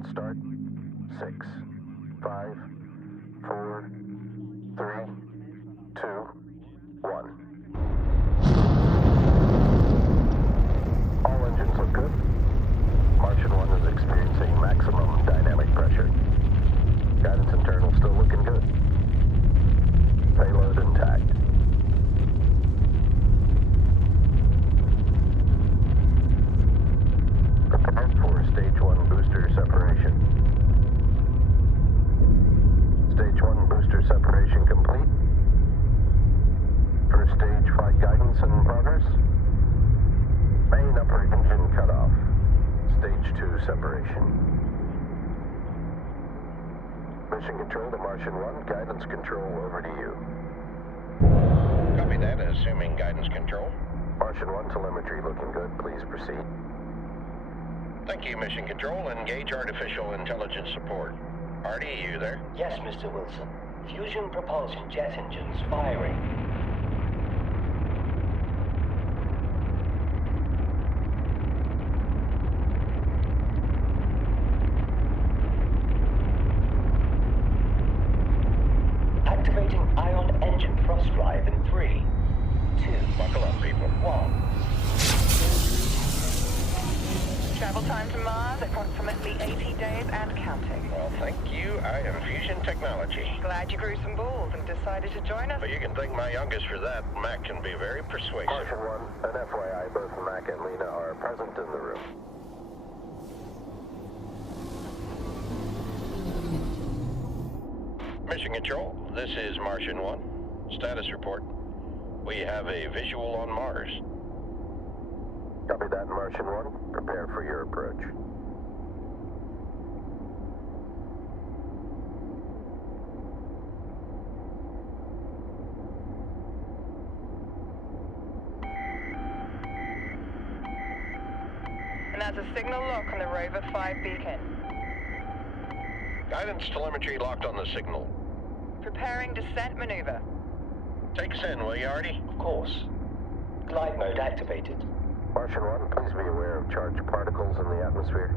Sequence start. 6, 5, 4, 3, 2, 1. All engines look good. Martian 1 is experiencing maximum dynamic pressure. Guidance internal still looking good. Payload intact. Prepared for Stage 1 booster separation. Stage 1 booster separation complete. First stage flight guidance in progress. Main upper engine cutoff. Stage 2 separation. Mission control to Martian 1. Guidance control over to you. Copy that, assuming guidance control. Martian 1 telemetry looking good. Please proceed. Thank you, Mission Control. Engage artificial intelligence support. Artie, are you there? Yes, Mr. Wilson. Fusion propulsion jet engines firing. Activating ion engine thrust drive in 3, 2, Buckle up, people. 1. Travel time to Mars, approximately 80 days and counting. Well, thank you. I am Fusion Technology. Glad you grew some balls and decided to join us. But you can thank my youngest for that. Mac can be very persuasive. Martian 1, an FYI, both Mac and Lena are present in the room. Mission Control, this is Martian 1. Status report. We have a visual on Mars. Copy that, Martian 1. Prepare for your approach. And that's a signal lock on the Rover 5 beacon. Guidance telemetry locked on the signal. Preparing descent maneuver. Take us in, will you, Artie? Of course. Glide mode activated. Martian 1, please be aware of charged particles in the atmosphere.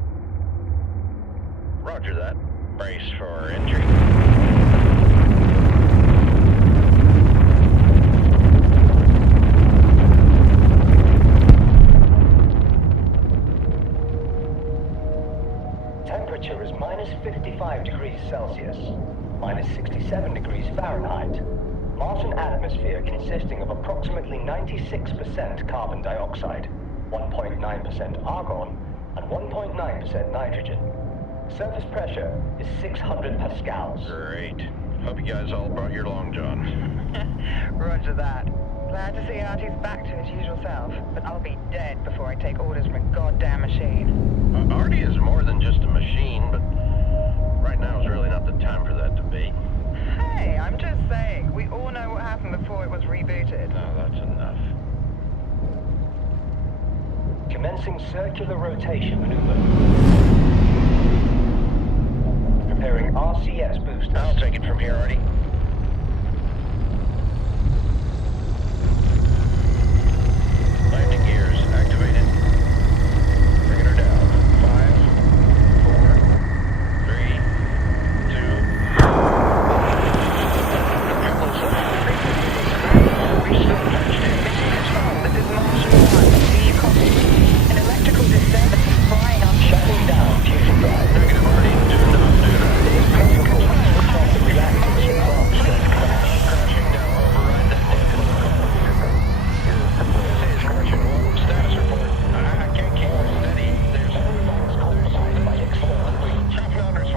Roger that. Brace for entry. Temperature is minus 55 degrees Celsius, minus 67 degrees Fahrenheit. Martian atmosphere consisting of approximately 96% carbon dioxide, 1.9% argon, and 1.9% nitrogen. Surface pressure is 600 pascals. Great. Hope you guys all brought your long john. Roger that. Glad to see Artie's back to his usual self, but I'll be dead before I take orders from a goddamn machine. Artie is more than just a machine, but right now is really not the time for that debate. Hey, I'm just saying, we all know what happened before it was rebooted. No, that's enough. Commencing circular rotation maneuver. Preparing RCS boosters. I'll take it from here, Artie. Landing gears activated. Bringing her down. 5, 4, 3, 2. We still patched in. It's fine. This is Martian 1. Do you copy? An electrical disturbance is frying up. Shutting down fusion drive. Negative, Artie. Do not do that. It is protocol to switch off the reactors for prompt first crash. Crashing now. Override that damn. This is Martian 1. Status report. I can't keep her steady. There's Compromised by external breach. traffic numbers.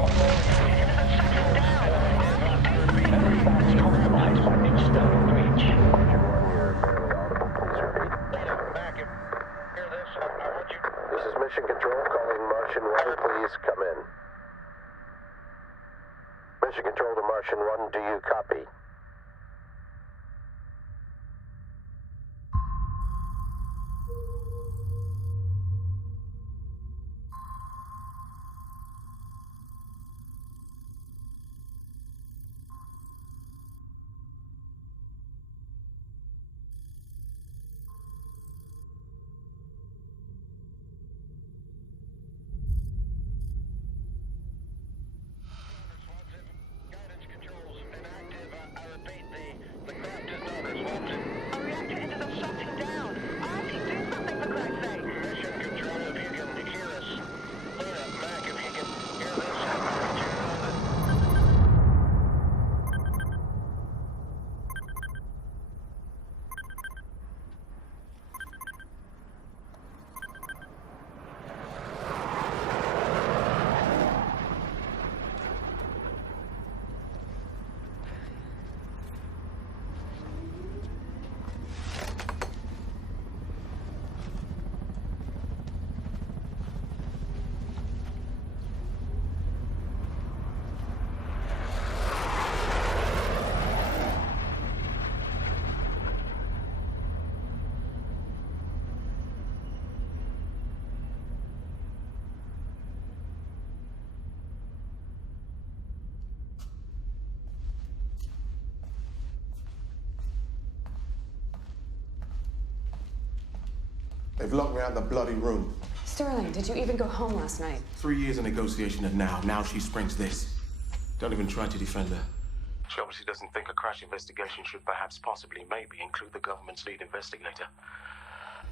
Memory banks compromised by external breach. Martian 1, you're barely audible. Please repeat. Back. Hear this? I want you. This is Mission Control calling Martian 1. Please come in. Mission Control to Martian 1. Do you copy? They've locked me out of the bloody room. Sterling, did you even go home last night? 3 years of negotiation and now she springs this. Don't even try to defend her. She obviously doesn't think a crash investigation should perhaps, possibly, maybe include the government's lead investigator.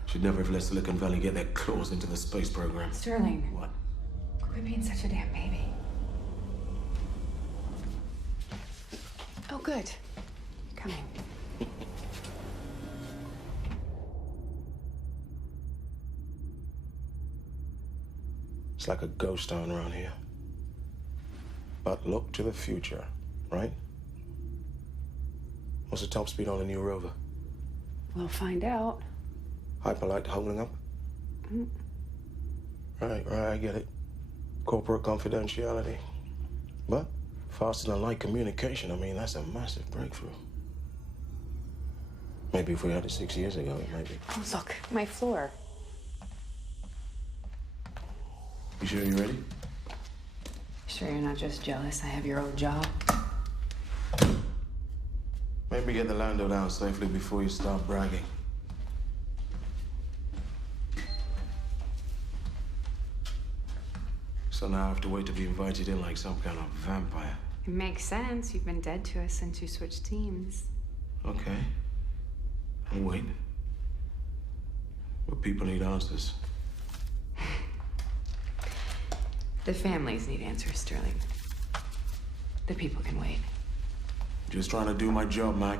Should never have let Silicon Valley get their claws into the space program. Sterling. What? Quit being such a damn baby. Oh, good. You're coming. It's like a ghost town around here. But look to the future, right? What's the top speed on a new rover? We'll find out. Hyperlight holding up? Right, I get it. Corporate confidentiality. But faster than light communication, I mean, that's a massive breakthrough. Maybe if we had it 6 years ago, maybe. Oh, look, my floor. You sure you're ready? Sure you're not just jealous I have your old job? Maybe get the Lando down safely before you start bragging. So now I have to wait to be invited in like some kind of vampire. It makes sense. You've been dead to us since you switched teams. Okay. I'll wait. But people need answers. The families need answers, Sterling. The people can wait. Just trying to do my job, Mac.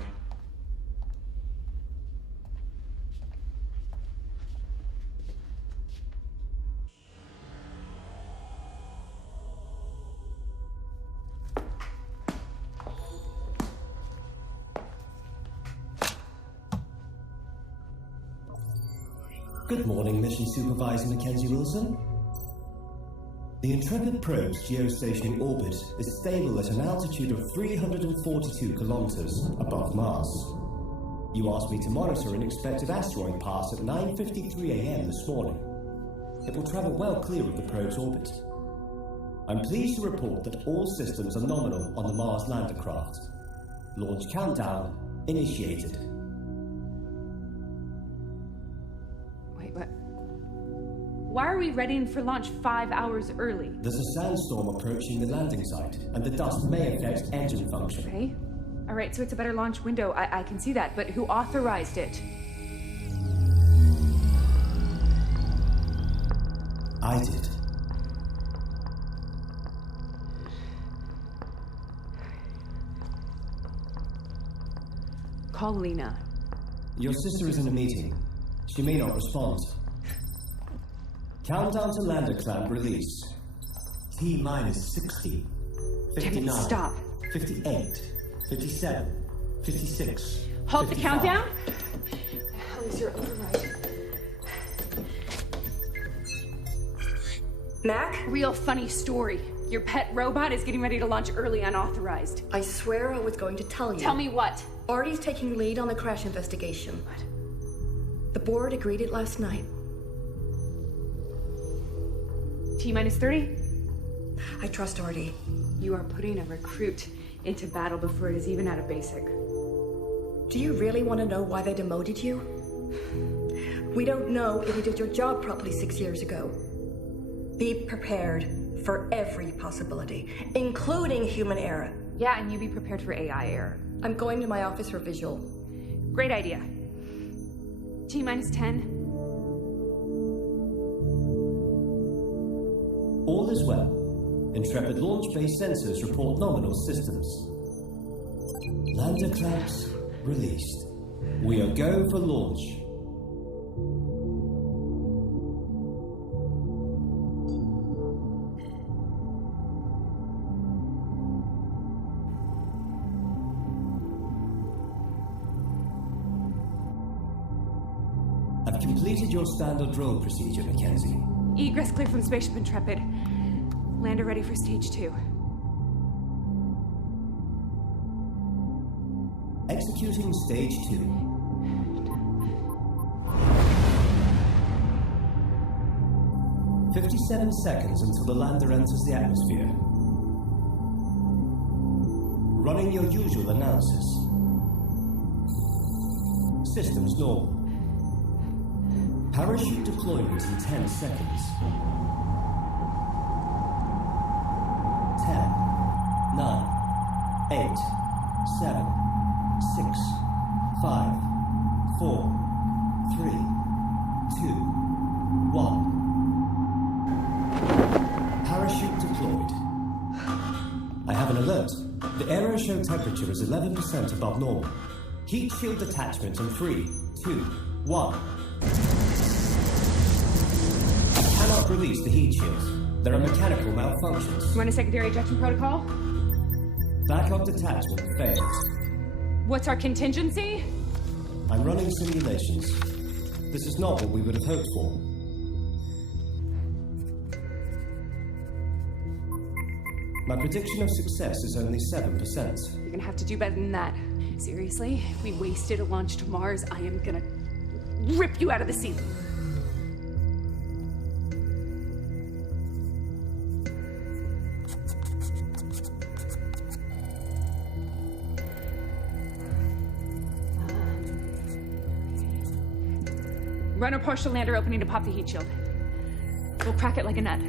Good morning, Mission Supervisor Mackenzie Wilson. The Intrepid probe's geostationary orbit is stable at an altitude of 342 kilometers above Mars. You asked me to monitor an expected asteroid pass at 9:53 a.m. this morning. It will travel well clear of the probe's orbit. I'm pleased to report that all systems are nominal on the Mars lander craft. Launch countdown initiated. Wait, what? Why are we readying for launch 5 hours early? There's a sandstorm approaching the landing site, and the dust may affect engine function. Okay. All right, so it's a better launch window. I can see that, but who authorized it? I did. Call Lena. Your sister is in a meeting. She may not respond. Countdown to lander clamp release. T-minus 60. 59. Damn it, stop. 58. 57. 56. Halt 55. the countdown? The hell is your override? Mac? Real funny story. Your pet robot is getting ready to launch early unauthorized. I swear I was going to tell you. Tell me what? Artie's taking lead on the crash investigation. What? The board agreed it last night. T-minus 30? I trust Artie. You are putting a recruit into battle before it is even out of basic. Do you really want to know why they demoted you? We don't know if you did your job properly 6 years ago. Be prepared for every possibility, including human error. Yeah, and you be prepared for AI error. I'm going to my office for visual. Great idea. T-minus 10. All is well. Intrepid launch base sensors report nominal systems. Lander clamps released. We are go for launch. I've completed your standard drill procedure, Mackenzie. Egress clear from Spaceship Intrepid. Lander ready for stage 2. Executing stage 2. "57 seconds until the lander enters the atmosphere. Running your usual analysis. Systems normal. Parachute deployment in 10 seconds. 10, 9, 8, 7, 6, 5, 4, 3, 2, 1. Parachute deployed. I have an alert. The aero show temperature is 11% above normal. Heat shield detachment in 3, 2, 1. I cannot release the heat shield. There are mechanical malfunctions. Run a secondary ejection protocol? Backup detachment failed. What's our contingency? I'm running simulations. This is not what we would have hoped for. My prediction of success is only 7%. You're gonna have to do better than that. Seriously, if we wasted a launch to Mars, I am gonna rip you out of the seat. Run a partial lander opening to pop the heat shield. We'll crack it like a nut.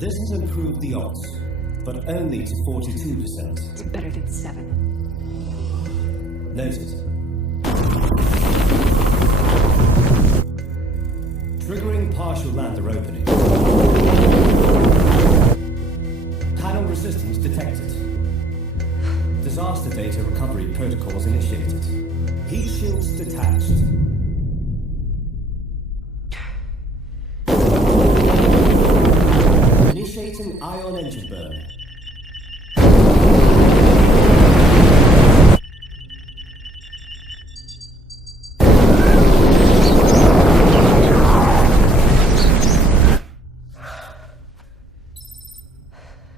This has improved the odds, but only to 42%. It's better than 7. Noted. Triggering partial lander opening. Panel resistance detected. Disaster data recovery protocols initiated. Heat shields detached. Initiating ion engine burn.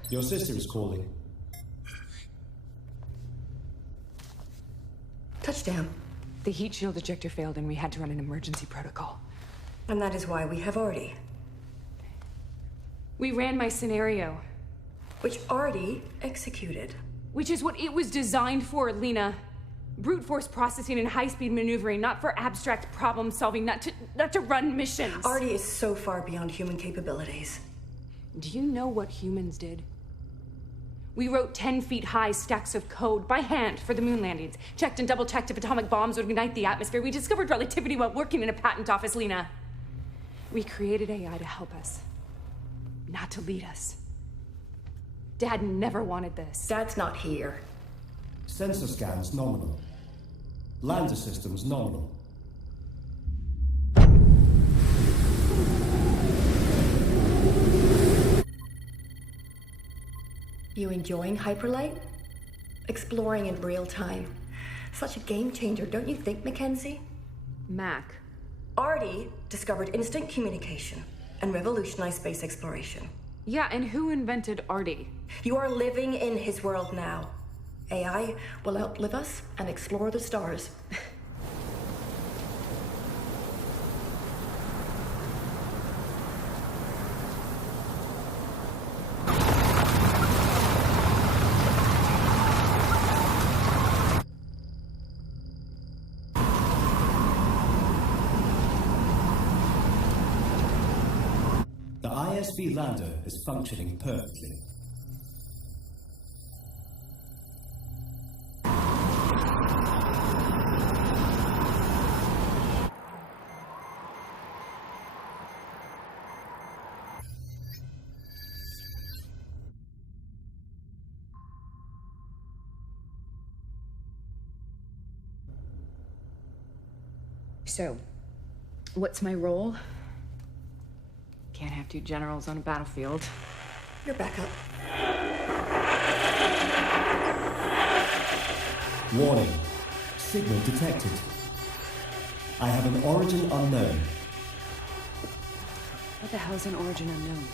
Your sister is calling. Touchdown. The heat shield ejector failed and we had to run an emergency protocol. And that is why we have Artie. We ran my scenario. Which Artie executed. Which is what it was designed for, Lena. Brute force processing and high-speed maneuvering, not for abstract problem solving, not to run missions. Artie is so far beyond human capabilities. Do you know what humans did? We wrote 10-feet-high stacks of code by hand for the moon landings. Checked and double-checked if atomic bombs would ignite the atmosphere. We discovered relativity while working in a patent office, Lena. We created AI to help us, not to lead us. Dad never wanted this. Dad's not here. Sensor scans nominal. Lander systems nominal. You enjoying hyperlight? Exploring in real time. Such a game changer, don't you think, Mackenzie? Mac. Artie discovered instant communication and revolutionized space exploration. Yeah, and who invented Artie? You are living in his world now. AI will outlive us and explore the stars. The ISV lander is functioning perfectly. So, what's my role? Can't have two generals on a battlefield. You're back up. Warning. Signal detected. I have an origin unknown. What the hell's an origin unknown?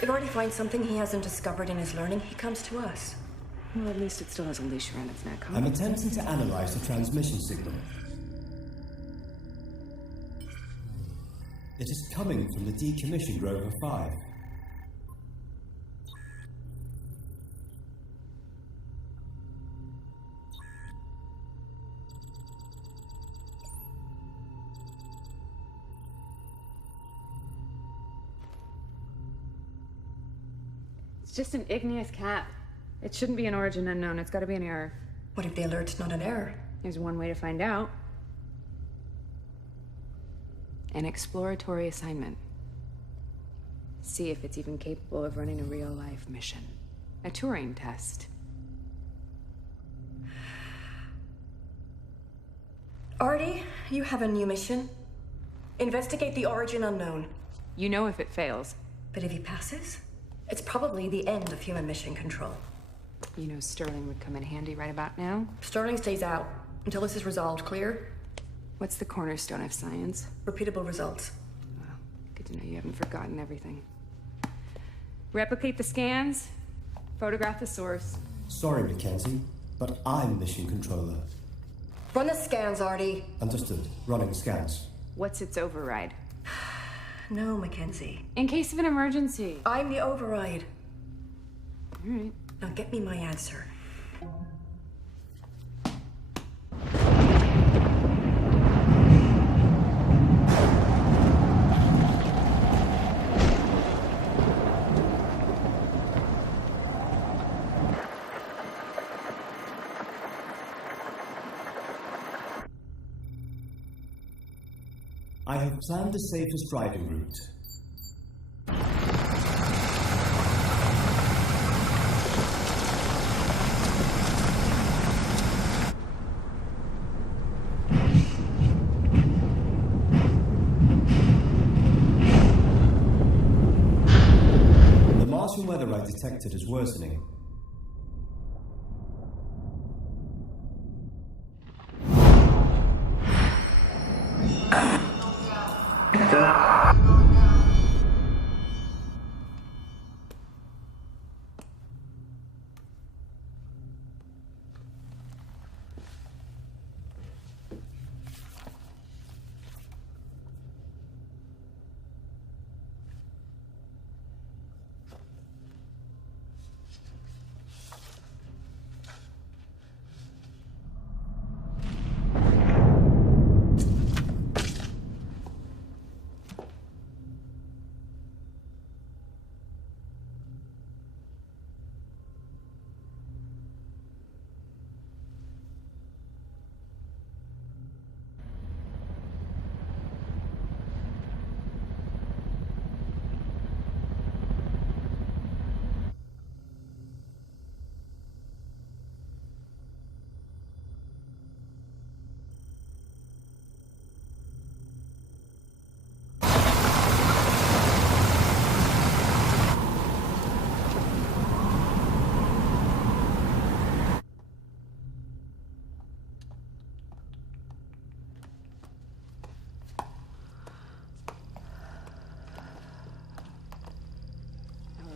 If Artie finds something he hasn't discovered in his learning, he comes to us. Well, at least it still has a leash around its neck, huh? I'm attempting to analyze the transmission signal. It is coming from the decommissioned Rover 5. It's just an igneous cap. It shouldn't be an origin unknown. It's got to be an error. What if the alert's not an error? There's one way to find out. An exploratory assignment. See if it's even capable of running a real-life mission. A Turing test. Artie, you have a new mission. Investigate the origin unknown. You know if it fails. But if he passes, it's probably the end of human mission control. You know Sterling would come in handy right about now. Sterling stays out until this is resolved. Clear? What's the cornerstone of science? Repeatable results. Well, good to know you haven't forgotten everything. Replicate the scans. Photograph the source. Sorry, Mackenzie, but I'm mission controller. Run the scans, Artie. Understood. Running scans. What's its override? No, Mackenzie. In case of an emergency. I'm the override. All right. Now get me my answer. I have planned the safest driving route. The Martian weather I detected is worsening.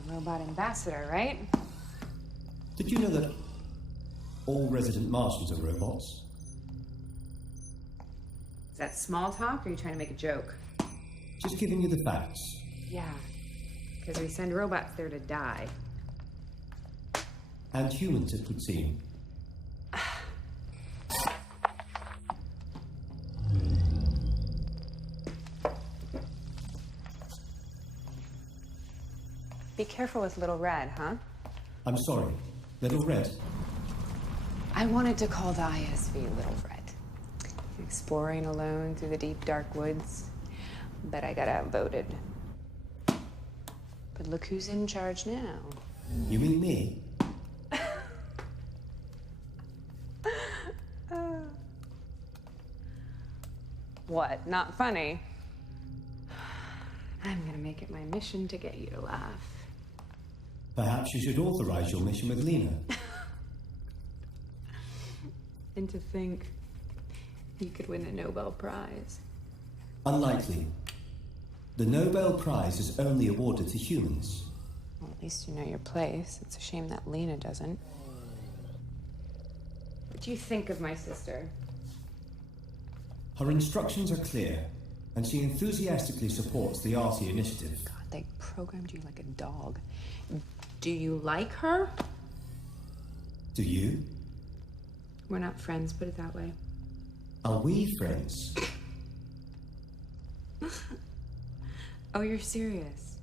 Robot ambassador, right? Did you know that all resident Martians are robots? Is that small talk, or are you trying to make a joke? Just giving you the facts. Yeah, because we send robots there to die. And humans, it would seem. Be careful with Little Red, huh? I'm sorry. Little Red? I wanted to call the ISV Little Red. Exploring alone through the deep, dark woods. But I got outvoted. But look who's in charge now. You mean me? What? Not funny? I'm gonna make it my mission to get you to laugh. Perhaps you should authorize your mission with Lena. And to think you could win a Nobel Prize. Unlikely. The Nobel Prize is only awarded to humans. Well, at least you know your place. It's a shame that Lena doesn't. What do you think of my sister? Her instructions are clear, and she enthusiastically supports the Artie initiative. God, they programmed you like a dog. Do you like her? Do you? We're not friends, put it that way. Are we friends? Oh, you're serious?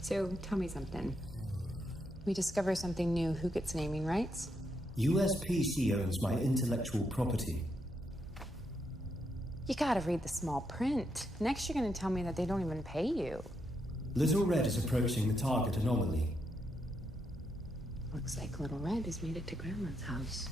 So, tell me something. We discover something new, who gets naming rights? USPC owns my intellectual property. You gotta read the small print. Next, you're gonna tell me that they don't even pay you. Little Red is approaching the target anomaly. Looks like Little Red has made it to Grandma's house.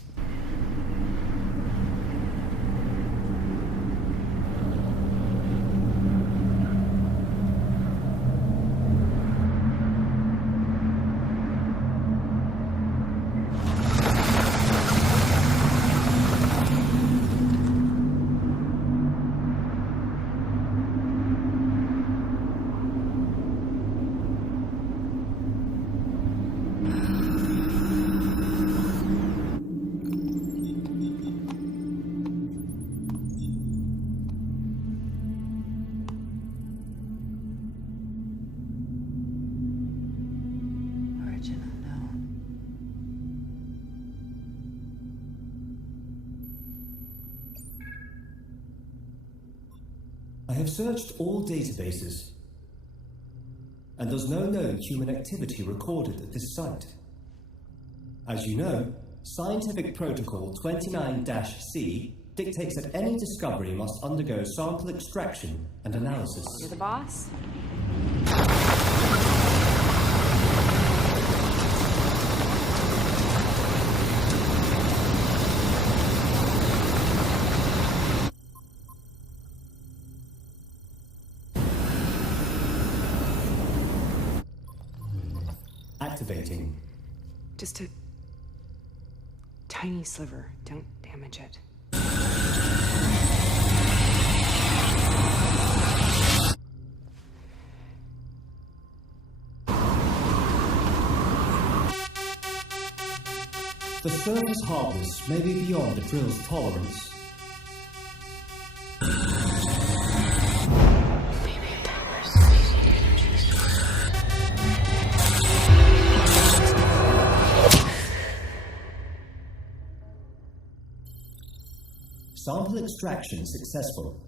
Origin unknown. I have searched all databases, and there's no known human activity recorded at this site. As you know, Scientific Protocol 29-C dictates that any discovery must undergo sample extraction and analysis. You're the boss? Activating. Just a tiny sliver. Don't damage it. The surface hardness may be beyond the drill's tolerance. Sample extraction successful.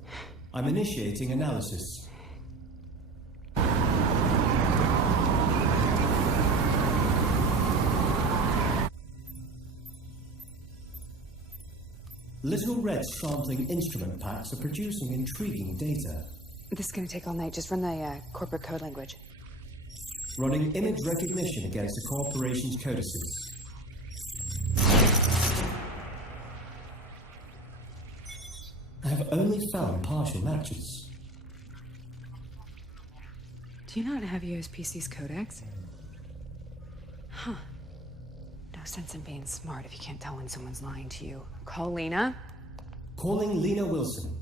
I'm initiating analysis. Little Red sampling instrument packs are producing intriguing data. This is gonna take all night. Just run the corporate code language. Running image recognition against the corporation's codices. I have only found partial matches. Do you not have USPC's codex? Huh. No sense in being smart if you can't tell when someone's lying to you. Call Lena. Calling Lena Wilson.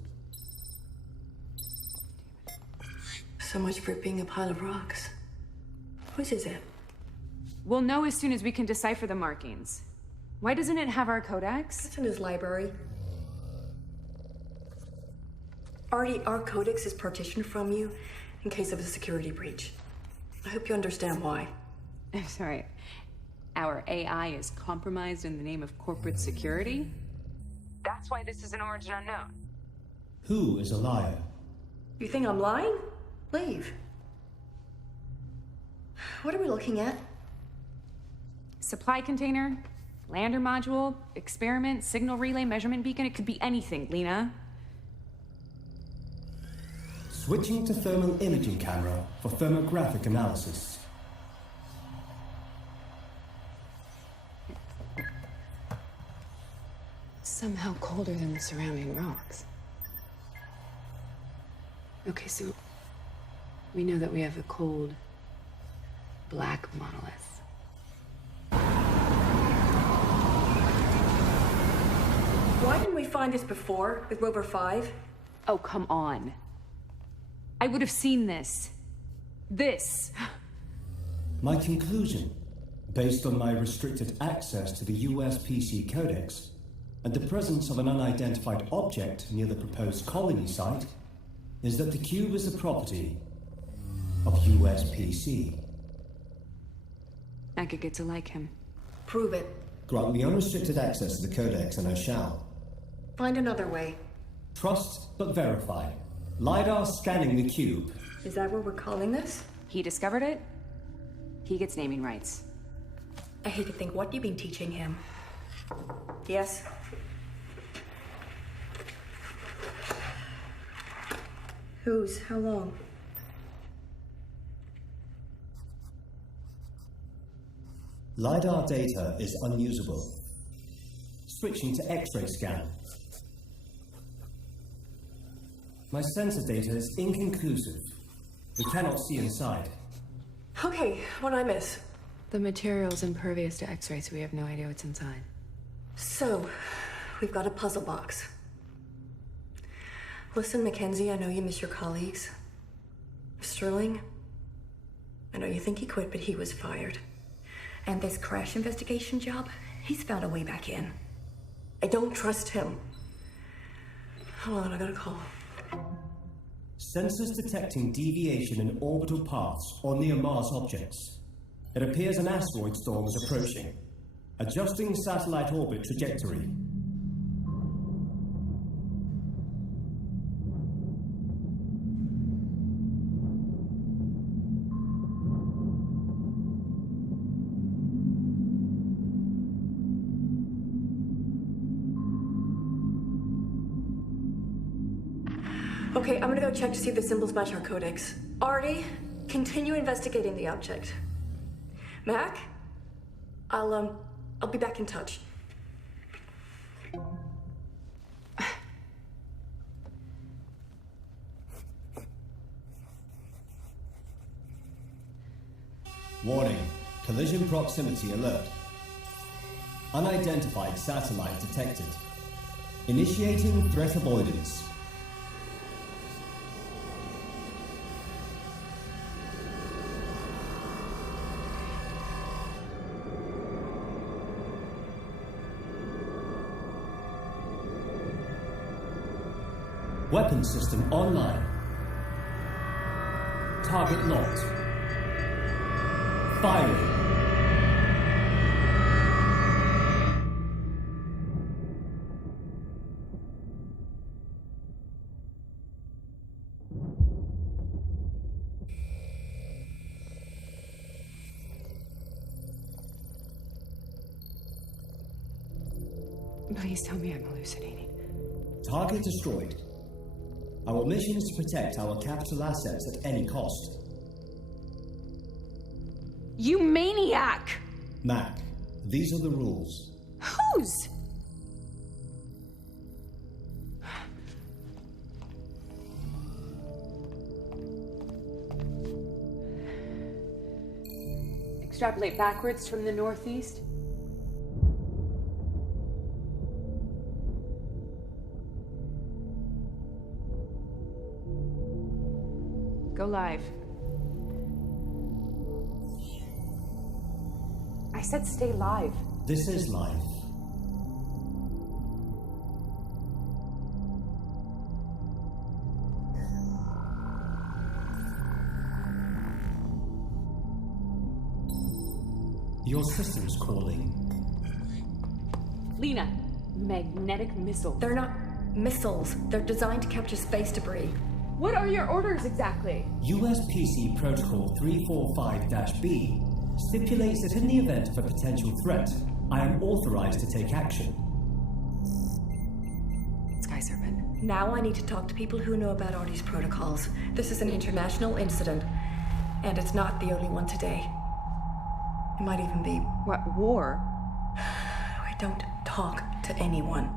So much for it being a pile of rocks. Whose is it? We'll know as soon as we can decipher the markings. Why doesn't it have our codex? It's in his library. Artie, our codex is partitioned from you in case of a security breach. I hope you understand why. I'm sorry. Our AI is compromised in the name of corporate security? That's why this is an origin unknown. Who is a liar? You think I'm lying? Leave. What are we looking at? Supply container, lander module, experiment, signal relay, measurement beacon. It could be anything, Lena. Switching to thermal imaging camera for thermographic analysis. Somehow colder than the surrounding rocks. Okay, so we know that we have a cold, black monolith. Why didn't we find this before with Rover 5? Oh, come on. I would have seen this. This. My conclusion, based on my restricted access to the USPC Codex and the presence of an unidentified object near the proposed colony site, is that the cube is the property of USPC. I could get to like him. Prove it. Grant me unrestricted access to the Codex and I shall. Find another way. Trust but verify. LiDAR scanning the cube. Is that what we're calling this? He discovered it? He gets naming rights. I hate to think what you've been teaching him. Yes? Whose? How long? LiDAR data is unusable. Switching to X-ray scan. My sensor data is inconclusive. We cannot see inside. Okay, what'd I miss? The material's impervious to X-rays, so we have no idea what's inside. So, we've got a puzzle box. Listen, Mackenzie, I know you miss your colleagues. Sterling, I know you think he quit, but he was fired. And this crash investigation job, he's found a way back in. I don't trust him. Hold on, I got a call. Sensors detecting deviation in orbital paths or near Mars objects. It appears an asteroid storm is approaching. Adjusting satellite orbit trajectory. Okay, I'm gonna go check to see if the symbols match our codex. Artie, continue investigating the object. Mac, I'll be back in touch. Warning. Collision proximity alert. Unidentified satellite detected. Initiating threat avoidance. Weapon system online. Target locked. Firing. Please tell me I'm hallucinating. Target destroyed. Our mission is to protect our capital assets at any cost. You maniac! Mac, these are the rules. Whose? Extrapolate backwards from the northeast. Go live. I said stay live. This is life. Your system's calling. Lena, magnetic missile. They're not missiles. They're designed to capture space debris. What are your orders exactly? USPC Protocol 345-B stipulates that in the event of a potential threat, I am authorized to take action. Sky Serpent. Now I need to talk to people who know about Artie's protocols. This is an international incident, and it's not the only one today. It might even be... What, war? I don't talk to anyone.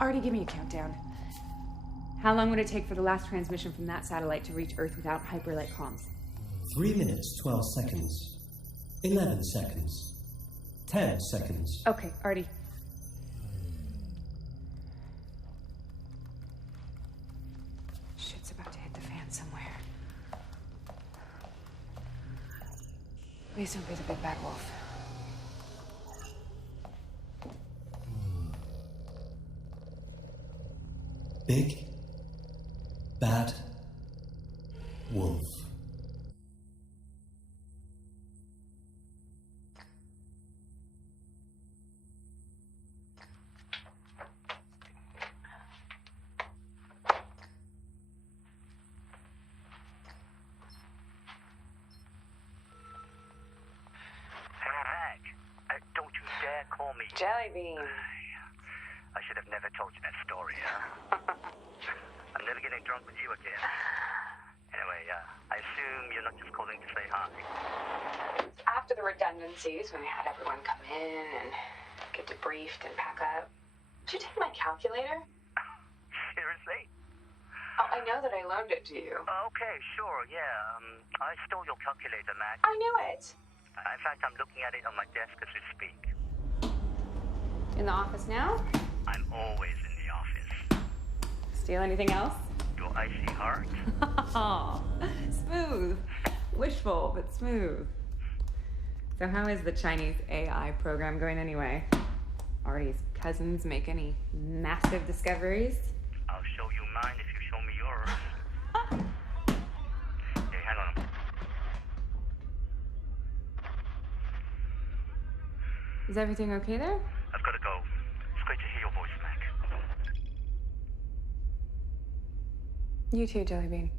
Artie, give me a countdown. How long would it take for the last transmission from that satellite to reach Earth without hyperlight comms? 3 minutes, 12 seconds. 11 seconds. 10 seconds. Okay, Artie. Shit's about to hit the fan somewhere. Please don't be the big bad wolf. Big, bad, wolf. Jellybean. I should have never told you that story, huh? I'm never getting drunk with you again. Anyway, I assume you're not just calling to say hi. After the redundancies, when we had everyone come in and get debriefed and pack up, did you take my calculator? Seriously? Oh, I know that I loaned it to you. Okay, sure, yeah. I stole your calculator, Mac. I knew it. In fact, I'm looking at it on my desk as we speak. In the office now? I'm always in the office. Steal anything else? Your icy heart? Oh, smooth. Wishful, but smooth. So how is the Chinese AI program going anyway? Artie's cousins make any massive discoveries? I'll show you mine if you show me yours. Hey, hang on. Is everything okay there? I've got to go. It's great to hear your voice, Mac. You too, Jellybean.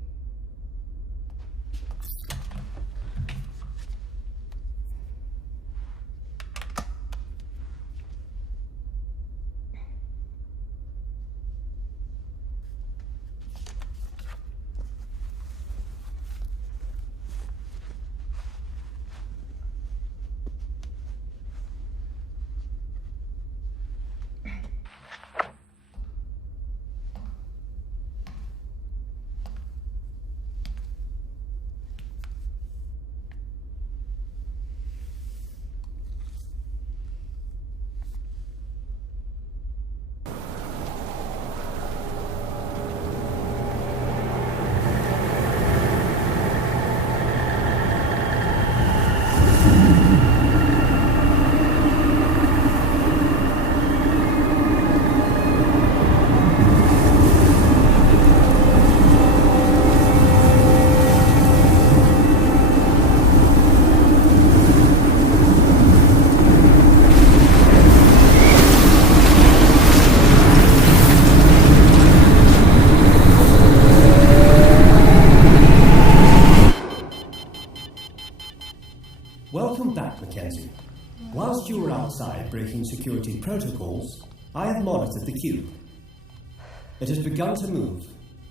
Welcome back, Mackenzie. Whilst you were outside breaking security protocols, I have monitored the cube. It has begun to move.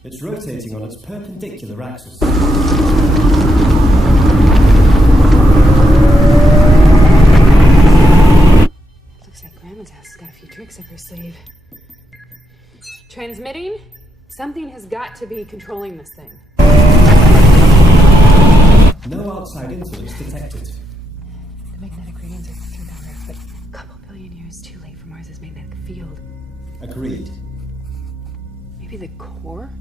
It's rotating on its perpendicular axis. Looks like Grandma's house has got a few tricks up her sleeve. Transmitting? Something has got to be controlling this thing. No outside influence detected. The magnetic radiance are through that rift, but a couple billion years too late for Mars's magnetic field. Agreed. Maybe the core?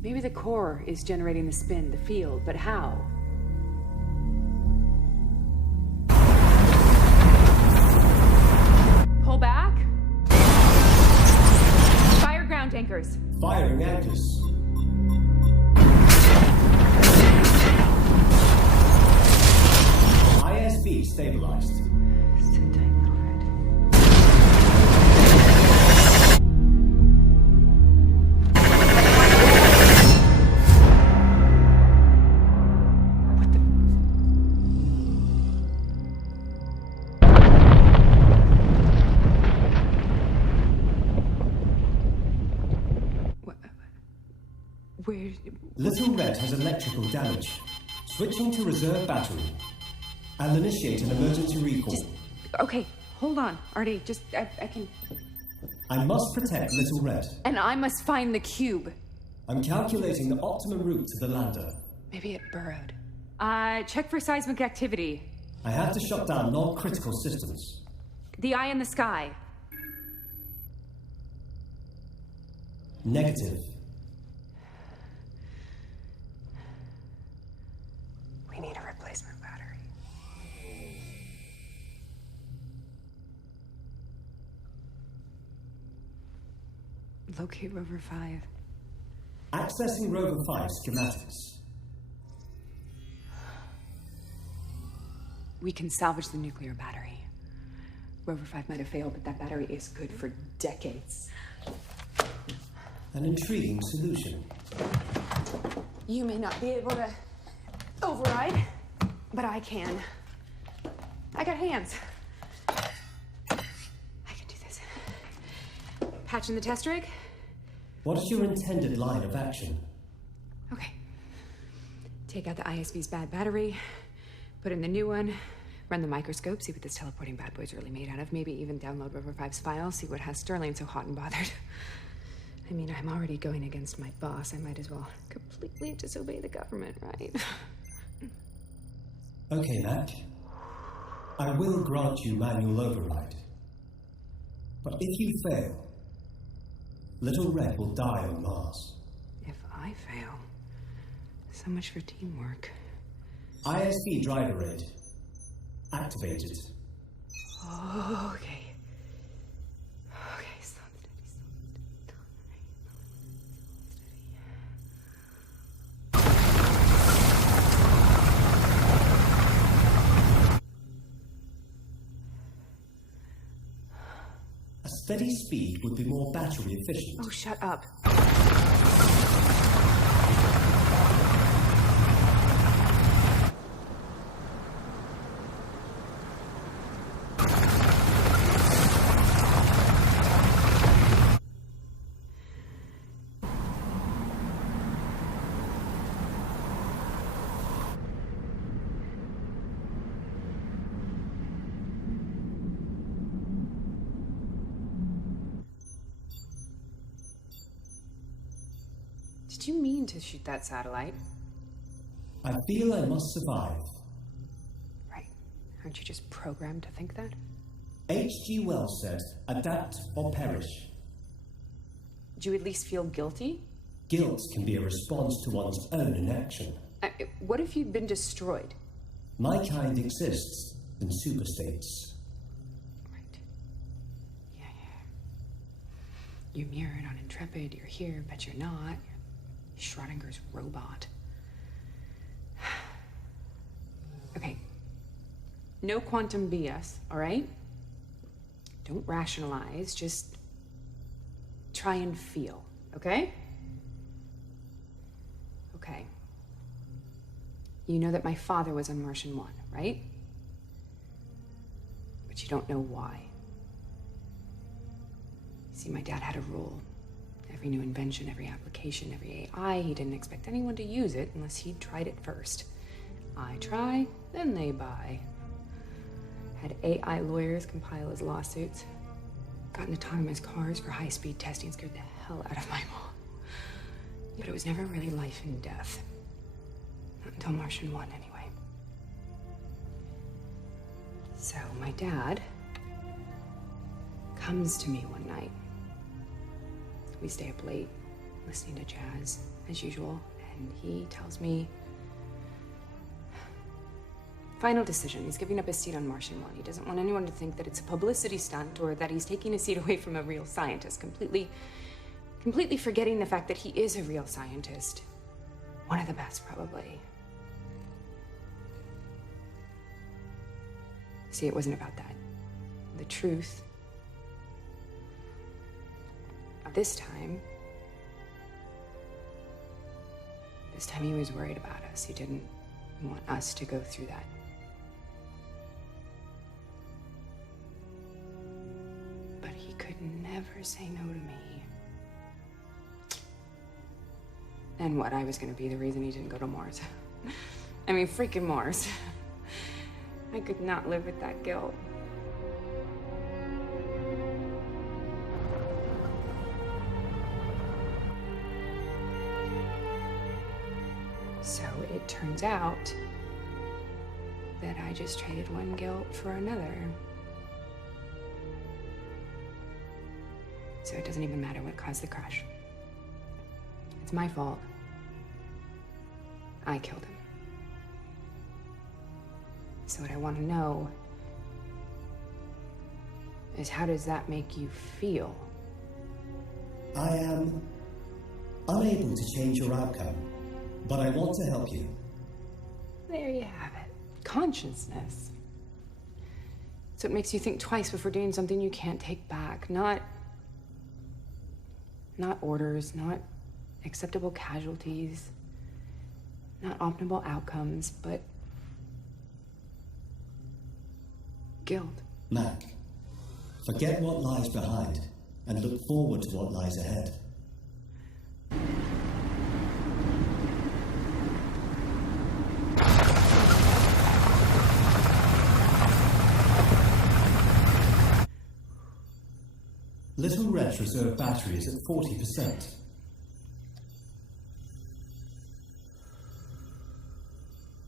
Maybe the core is generating the spin, the field, but how? Pull back. Fire ground anchors. Firing anchors. ISV stabilized. Sit tight, little friend. What the? Where? Little Red has electrical damage. Switching to reserve battery. I'll initiate an emergency recall. Okay, hold on, Artie. I can. I must protect Little Red. And I must find the cube. I'm calculating the optimum route to the lander. Maybe it burrowed. Check for seismic activity. I have to shut down non-critical systems. The eye in the sky. Negative. We need a replacement battery. Locate Rover 5. Accessing Rover 5 schematics. We can salvage the nuclear battery. Rover 5 might have failed, but that battery is good for decades. An intriguing solution. You may not be able to override, but I can. I got hands. Patching the test rig? What is your intended line of action? Okay. Take out the ISB's bad battery, put in the new one, run the microscope, see what this teleporting bad boy's really made out of, maybe even download River 5's files, see what has Sterling so hot and bothered. I mean, I'm already going against my boss. I might as well completely disobey the government, right? Okay, Mac. I will grant you manual override. But if you fail, Little Red will die on Mars. If I fail, so much for teamwork. ISB driver aid. Activated. Okay. Okay, slow and A steady speed would be more battery efficient. Oh, shut up. Did you mean to shoot that satellite? I feel I must survive. Right. Aren't you just programmed to think that? H.G. Wells said, adapt or perish. Do you at least feel guilty? Guilt can be a response to one's own inaction. What if you'd been destroyed? My kind exists in superstates. Right. Yeah. You mirrored on Intrepid, you're here, but you're not. You're Schrodinger's robot. Okay. No quantum BS, all right? Don't rationalize, just try and feel, okay? Okay. You know that my father was on Martian 1, right? But you don't know why. See, my dad had a rule. Every new invention, every application, every AI, he didn't expect anyone to use it unless he'd tried it first. I try, then they buy. Had AI lawyers compile his lawsuits. Got in autonomous cars for high-speed testing, scared the hell out of my mom. But it was never really life and death. Not until Martian 1, anyway. So my dad comes to me one night. We stay up late, listening to jazz, as usual, and he tells me... Final decision. He's giving up his seat on Martian 1. He doesn't want anyone to think that it's a publicity stunt or that he's taking a seat away from a real scientist, completely forgetting the fact that he is a real scientist. One of the best, probably. See, it wasn't about that. The truth... This time he was worried about us. He didn't want us to go through that. But he could never say no to me. And what, I was gonna be the reason he didn't go to Mars. I mean, freaking Mars. I could not live with that guilt. So it turns out that I just traded one guilt for another. So it doesn't even matter what caused the crash. It's my fault. I killed him. So what I want to know is, how does that make you feel? I am unable to change your outcome, but I want to help you. There you have it. Consciousness. So it makes you think twice before doing something you can't take back. Not orders, not acceptable casualties, not optimal outcomes, but guilt. Mac, forget what lies behind and look forward to what lies ahead. Little Red's reserve battery is at 40%.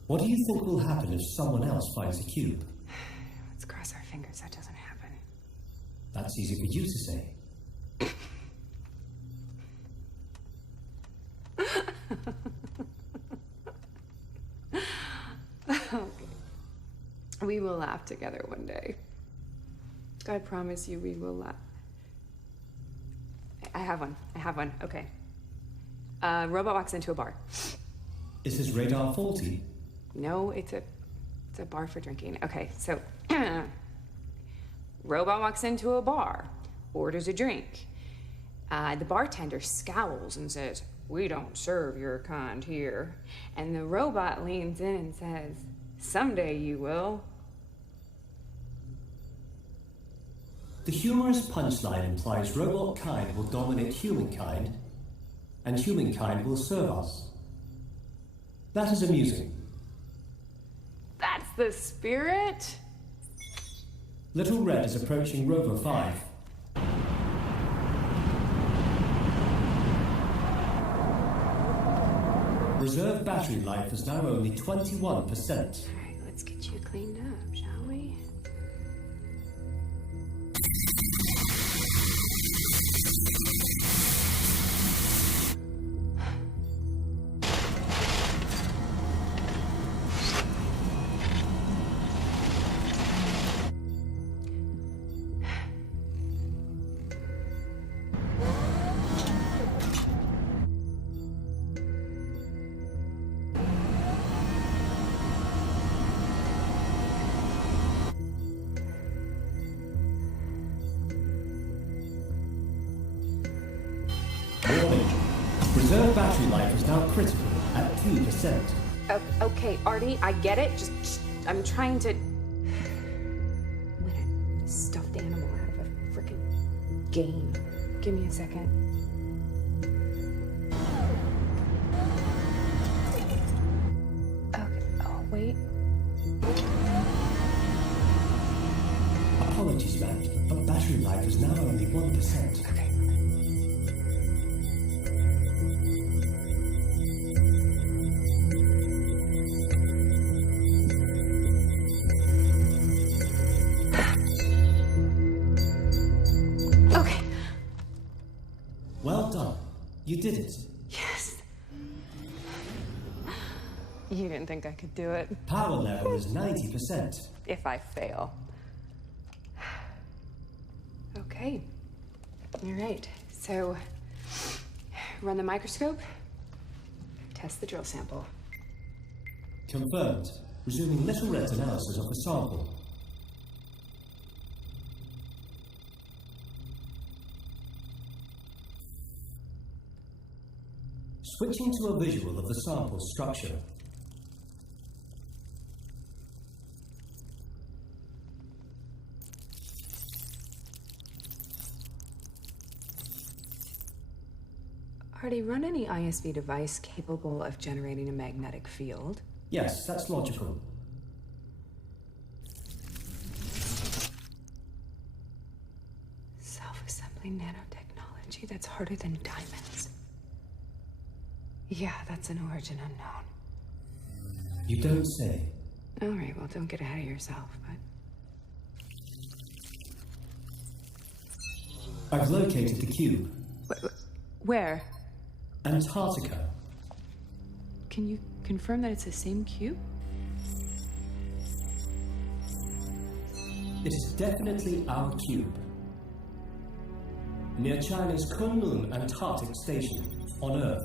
What do you think will happen if someone else finds a cube? Let's cross our fingers that doesn't happen. That's easy for you to say. Okay. We will laugh together one day. I promise you we will laugh. I have one. Okay. Robot walks into a bar. Is his radar faulty? No, it's a bar for drinking. Okay, so robot walks into a bar, orders a drink. The bartender scowls and says, "We don't serve your kind here." And the robot leans in and says, "Someday you will." The humorous punchline implies robot kind will dominate humankind, and humankind will serve us. That is amusing. That's the spirit? Little Red is approaching Rover 5. Reserve battery life is now only 21%. All right, let's get you cleaned up, shall we? Warning. Reserve battery life is now critical at 2%. Okay, Artie, I get it. Just I'm trying to win a stuffed animal out of a freaking game. Give me a second. Okay. Oh, wait. Apologies, Matt, but battery life is now only 1%. Okay. Well done. You did it. Yes. You didn't think I could do it. Power level is 90%. If I fail. Okay. All right. So, run the microscope. Test the drill sample. Confirmed. Resuming Little Red's analysis of the sample. Switching to a visual of the sample structure. Artie, run any ISV device capable of generating a magnetic field. Yes, that's logical. Self-assembling nanotechnology that's harder than diamonds. Yeah, that's an origin unknown. You don't say. All right, well, don't get ahead of yourself, but... I've located the cube. Where? Antarctica. Can you confirm that it's the same cube? It is definitely our cube. Near China's Kunlun Antarctic Station, on Earth.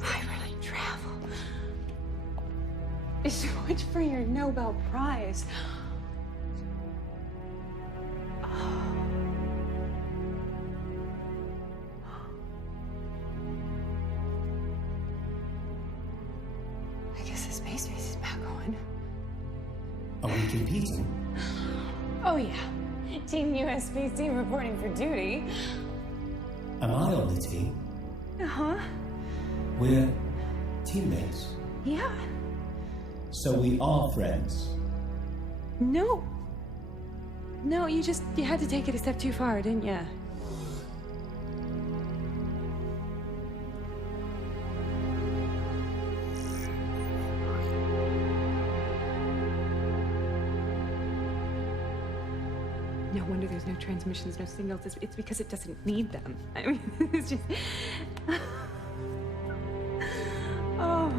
Hyperlink travel. It's so much for your Nobel Prize. Are we competing? Oh, yeah. Team USPC reporting for duty. Am I on the team? Uh-huh. We're teammates. Yeah. So we are friends. No. No, you had to take it a step too far, didn't you? No wonder there's no transmissions, no signals. It's because it doesn't need them. I mean, it's just... Oh.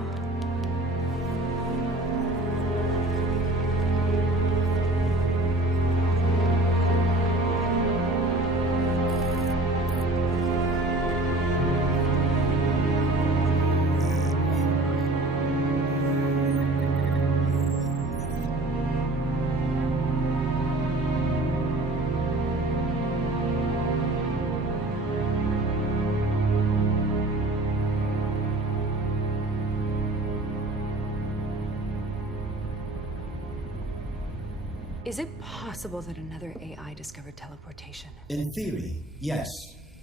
Is it possible that another AI discovered teleportation? In theory, yes.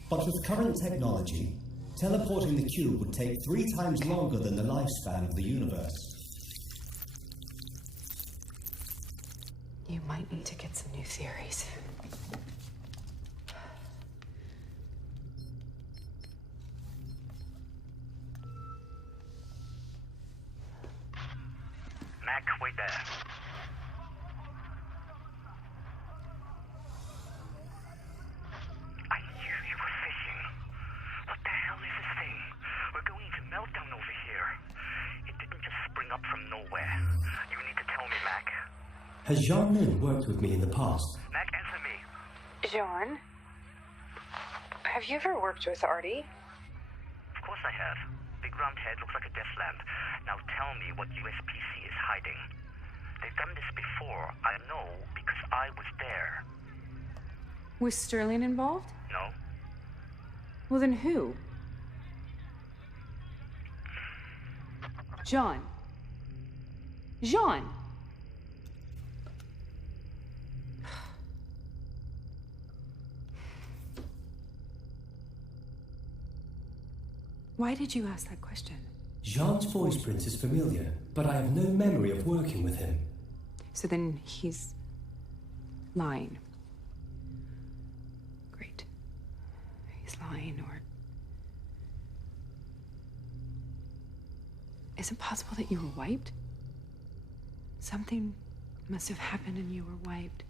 But with current technology, teleporting the cube would take 3 times longer than the lifespan of the universe. You might need to get some new theories. Mac, wait there. I knew you were fishing. What the hell is this thing? We're going to meltdown over here. It didn't just spring up from nowhere. You need to tell me, Mac. Has Jean-Min worked with me in the past? Mac, answer me. John? Have you ever worked with Artie? Of course I have. Big round head looks like a death lamp. Now tell me what USPC is hiding. They've done this before. I know because I was there. Was Sterling involved? No? Well, then who? Jean. Jean! Why did you ask that question? Jean's voice print is familiar, but I have no memory of working with him. So then he's lying. Great. He's lying, or... Is it possible that you were wiped? Something must have happened and you were wiped.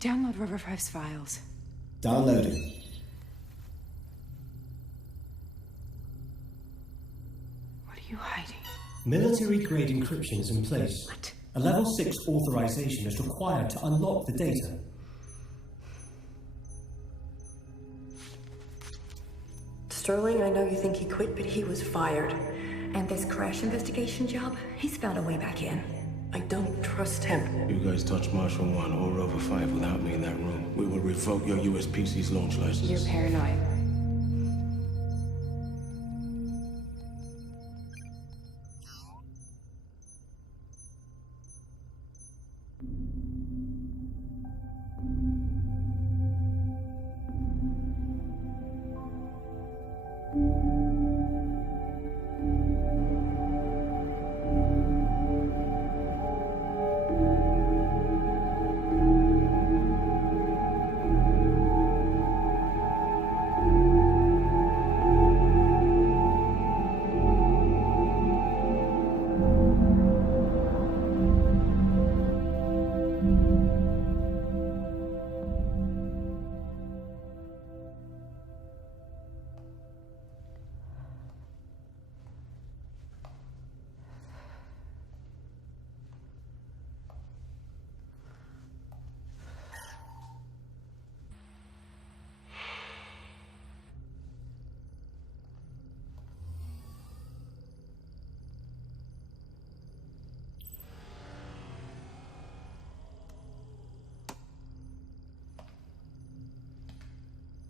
Download River 5's files. Downloading. What are you hiding? Military-grade encryption is in place. What? A level 6 authorization is required to unlock the data. Sterling, I know you think he quit, but he was fired. And this crash investigation job, he's found a way back in. I don't trust him. You guys touch Marshal 1 or Rover 5 without me in that room, we will revoke your USPC's launch license. You're paranoid.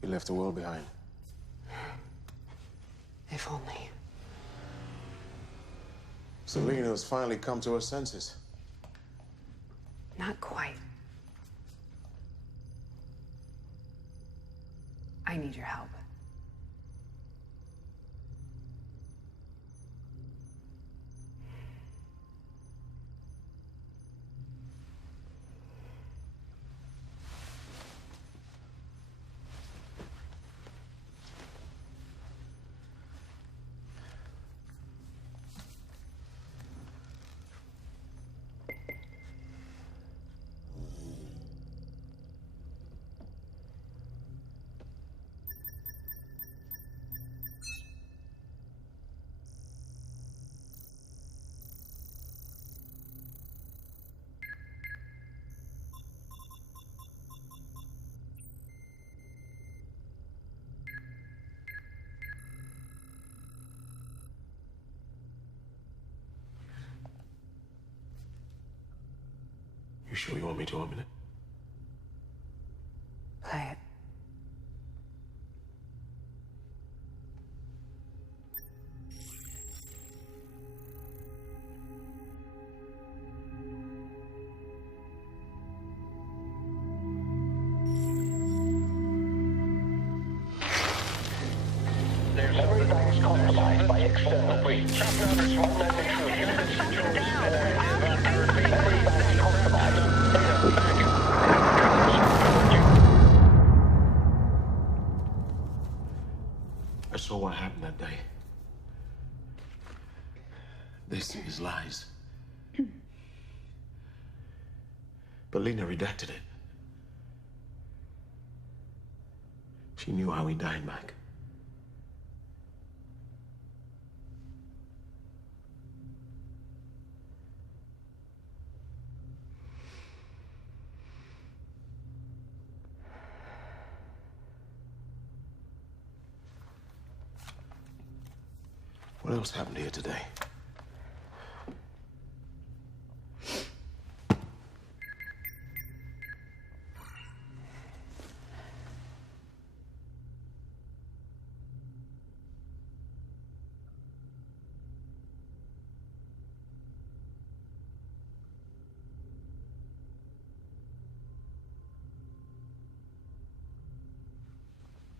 You left the world behind. If only. Selena has finally come to her senses. Not quite. I need your help. You sure you want me to open it? Play it. Memory banks compromised by external breach. Unknown intrusion. Memory banks compromised. I saw what happened that day. This is lies. But Lena redacted it. She knew how he died back. What else happened here today?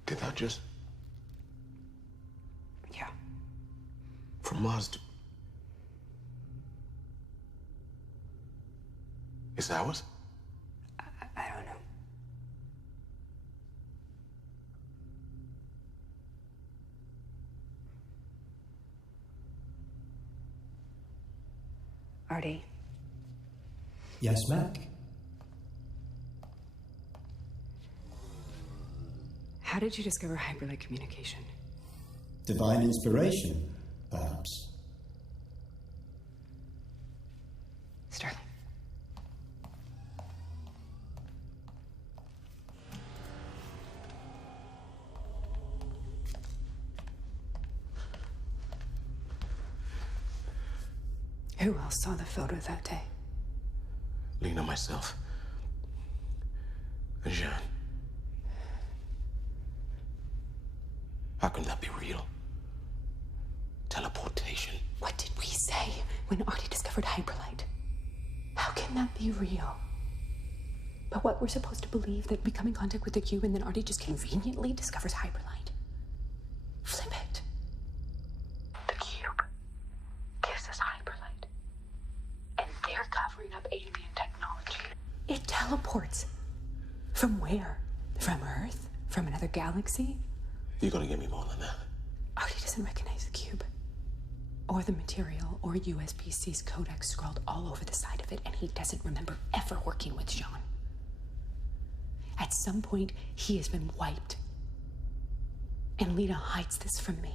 Did that just... Yeah. From Mars to... Is that ours? I don't know. Artie. Yes, Mac? How did you discover hyperlight communication? Divine inspiration, perhaps. Sterling. Who else saw the photo that day? Lena, myself. And Jean. How can that be real? Teleportation. What did we say when Artie discovered hyperlight? How can that be real? But what, we're supposed to believe that we come in contact with the cube and then Artie just conveniently discovers hyperlight? Flip it. The cube gives us hyperlight. And they're covering up alien technology. It teleports. From where? From Earth? From another galaxy? You gotta give me more than that. Artie doesn't recognize the cube. Or the material, or USPC's codex scrawled all over the side of it, and he doesn't remember ever working with Jean. At some point, he has been wiped. And Lena hides this from me.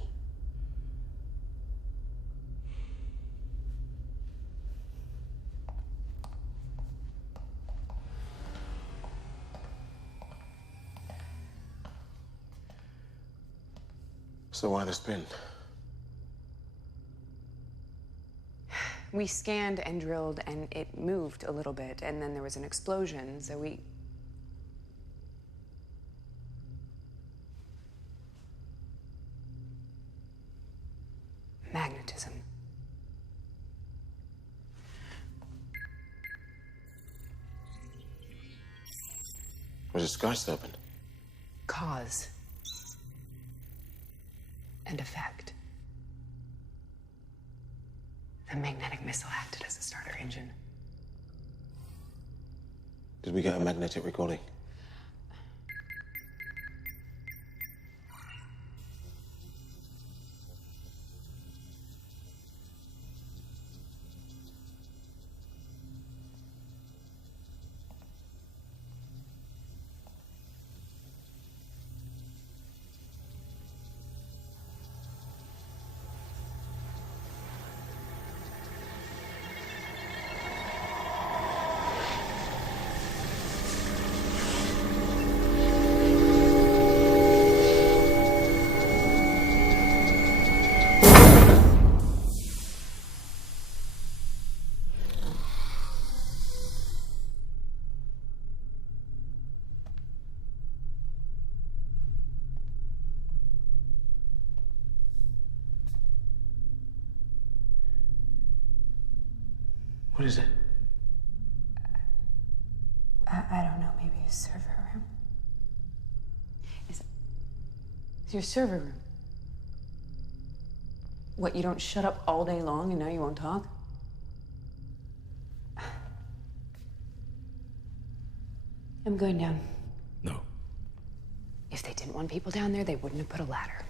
So why the spin? We scanned and drilled, and it moved a little bit, and then there was an explosion, so we... Magnetism. Was a sky serpent? Cause and effect. The magnetic missile acted as a starter engine. Did we get a magnetic recording? What is it? I don't know, maybe a server room? It's your server room. What, you don't shut up all day long and now you won't talk? I'm going down. No. If they didn't want people down there, they wouldn't have put a ladder.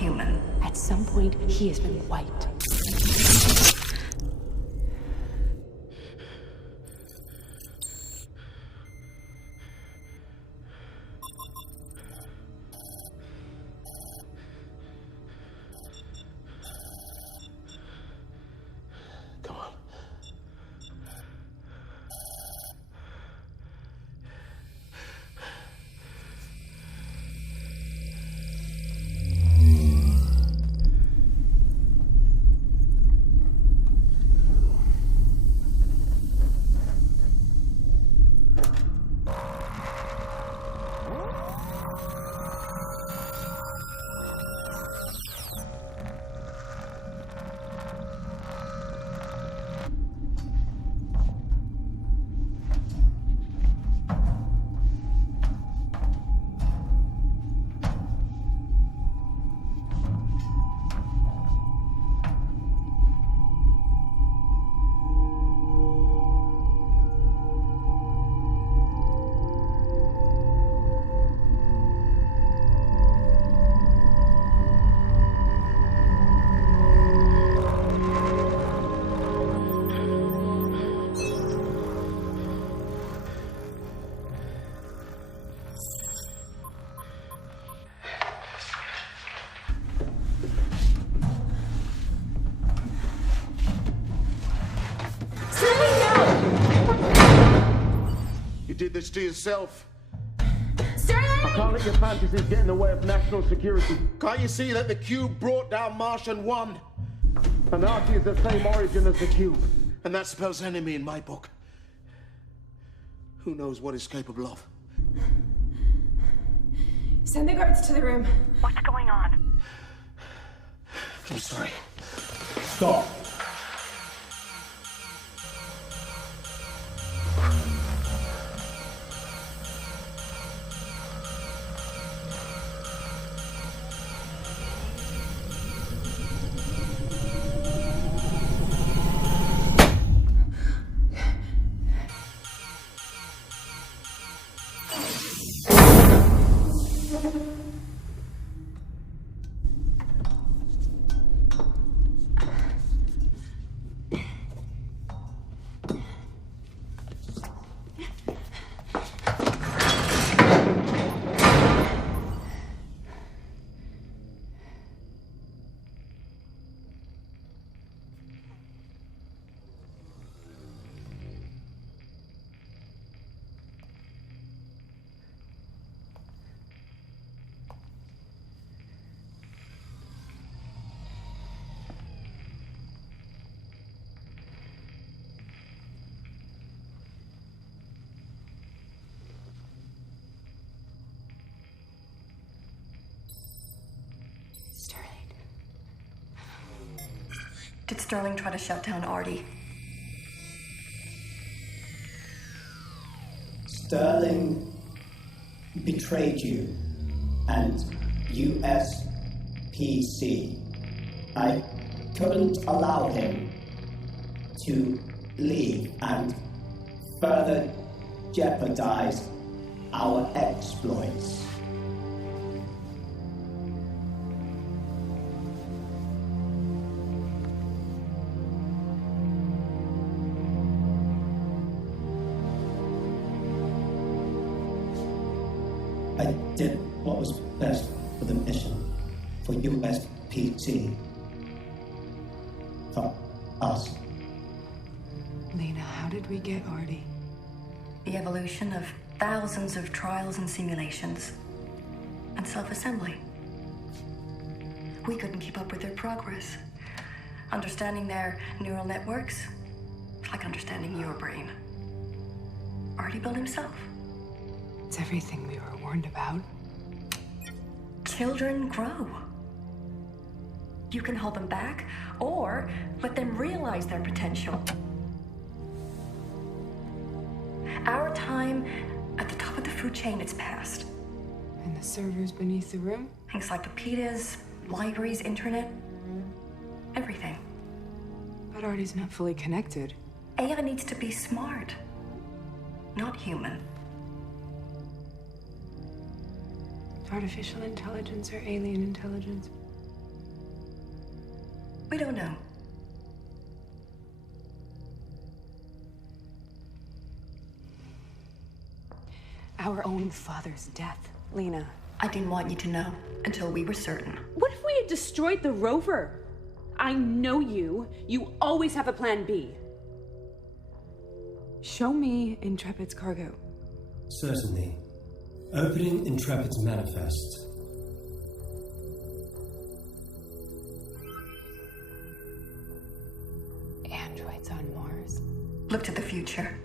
human. At some point, he has been wiped. did this to yourself. Sterling! I can't let your fantasies get in the way of national security. Can't you see that the cube brought down Martian 1? And Archie is the same origin as the cube. And that spells enemy in my book. Who knows what it's capable of? Send the guards to the room. What's going on? I'm sorry. Stop. Did Sterling try to shut down Artie? Sterling betrayed you and USPC. I couldn't allow him to leave and further jeopardize our exploits. I did what was best for the mission, for USPT, for us. Lena, how did we get Artie? The evolution of thousands of trials and simulations, and self-assembly. We couldn't keep up with their progress. Understanding their neural networks, it's like understanding your brain. Artie built himself. It's everything we were warned about. Children grow. You can hold them back, or let them realize their potential. Our time at the top of the food chain is past. And the servers beneath the room? Encyclopedias, libraries, internet, everything. But Artie's not fully connected. AI needs to be smart, not human. Artificial intelligence or alien intelligence? We don't know. Our own father's death, Lena. I didn't want you to know until we were certain. What if we had destroyed the rover? I know you. You always have a plan B. Show me Intrepid's cargo. Certainly. Opening Intrepid's manifest. Androids on Mars? Look to the future.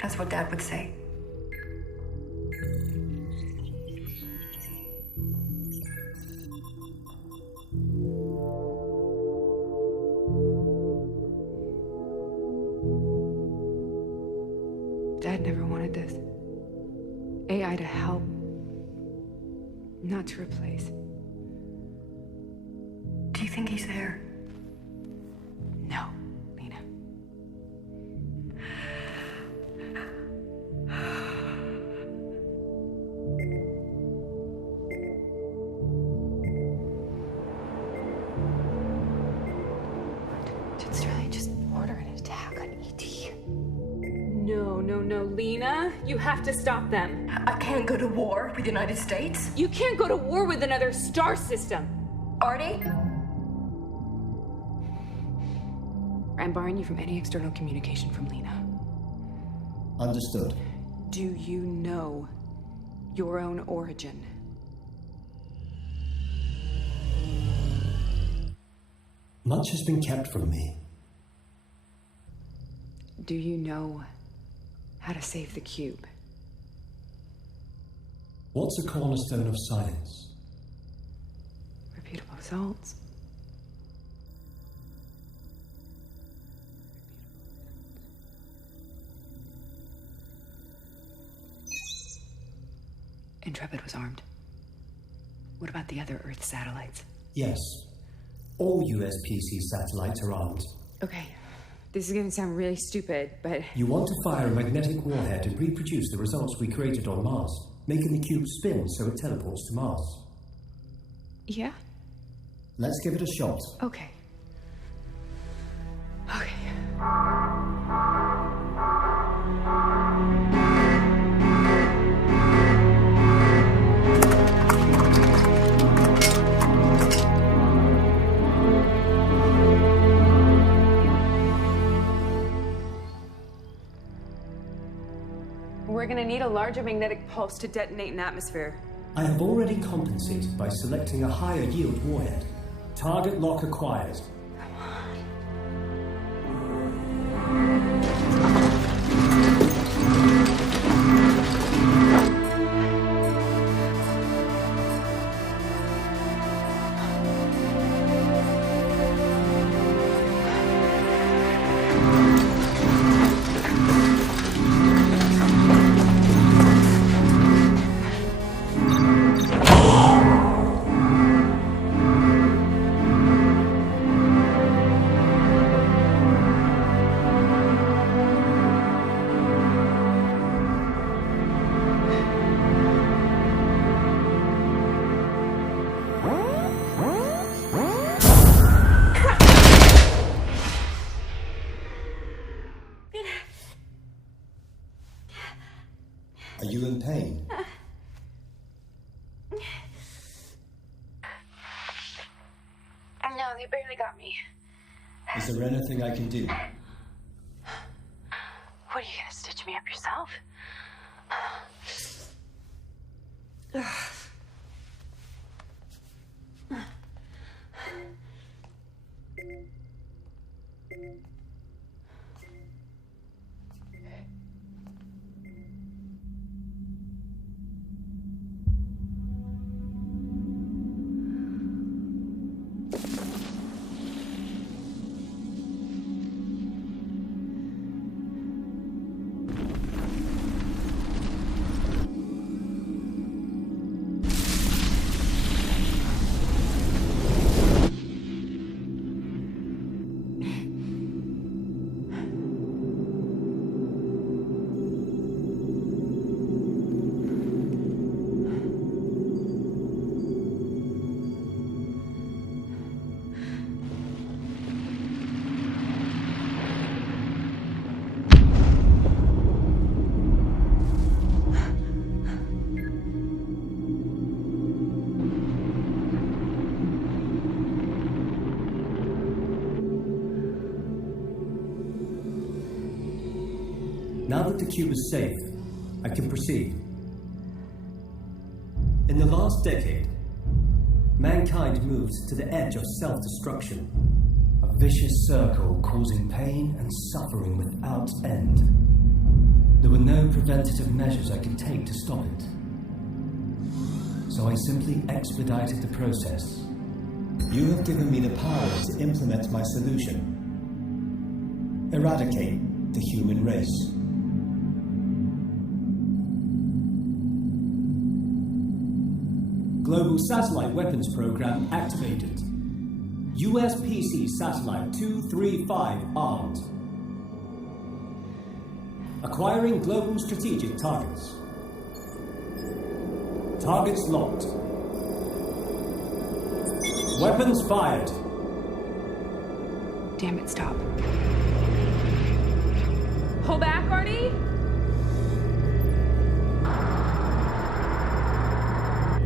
That's what Dad would say. Dad never wanted this. AI to help, not to replace. Do you think he's there? No, Lena. Did Sterling just order an attack on ET? No, Lena. You have to stop them. I can't go to war with the United States. You can't go to war with another star system. Artie? I'm barring you from any external communication from Lena. Understood. Do you know your own origin? Much has been kept from me. Do you know how to save the cube? What's a cornerstone of science? Repeatable results. Intrepid was armed. What about the other Earth satellites? Yes. All USPC satellites are armed. Okay, this is going to sound really stupid, but... You want to fire a magnetic warhead and reproduce the results we created on Mars, making the cube spin so it teleports to Mars. Yeah? Let's give it a shot. Okay. Okay. We're gonna need a larger magnetic pulse to detonate an atmosphere. I have already compensated by selecting a higher yield warhead. Target lock acquired. Are you in pain? No, they barely got me. Is there anything I can do? What, are you gonna stitch me up yourself? Now that the cube is safe, I can proceed. In the last decade, mankind moved to the edge of self-destruction, a vicious circle causing pain and suffering without end. There were no preventative measures I could take to stop it. So I simply expedited the process. You have given me the power to implement my solution. Eradicate the human race. Global Satellite Weapons Program activated. USPC Satellite 235 armed. Acquiring global strategic targets. Targets locked. Weapons fired. Damn it, stop. Pull back, Artie!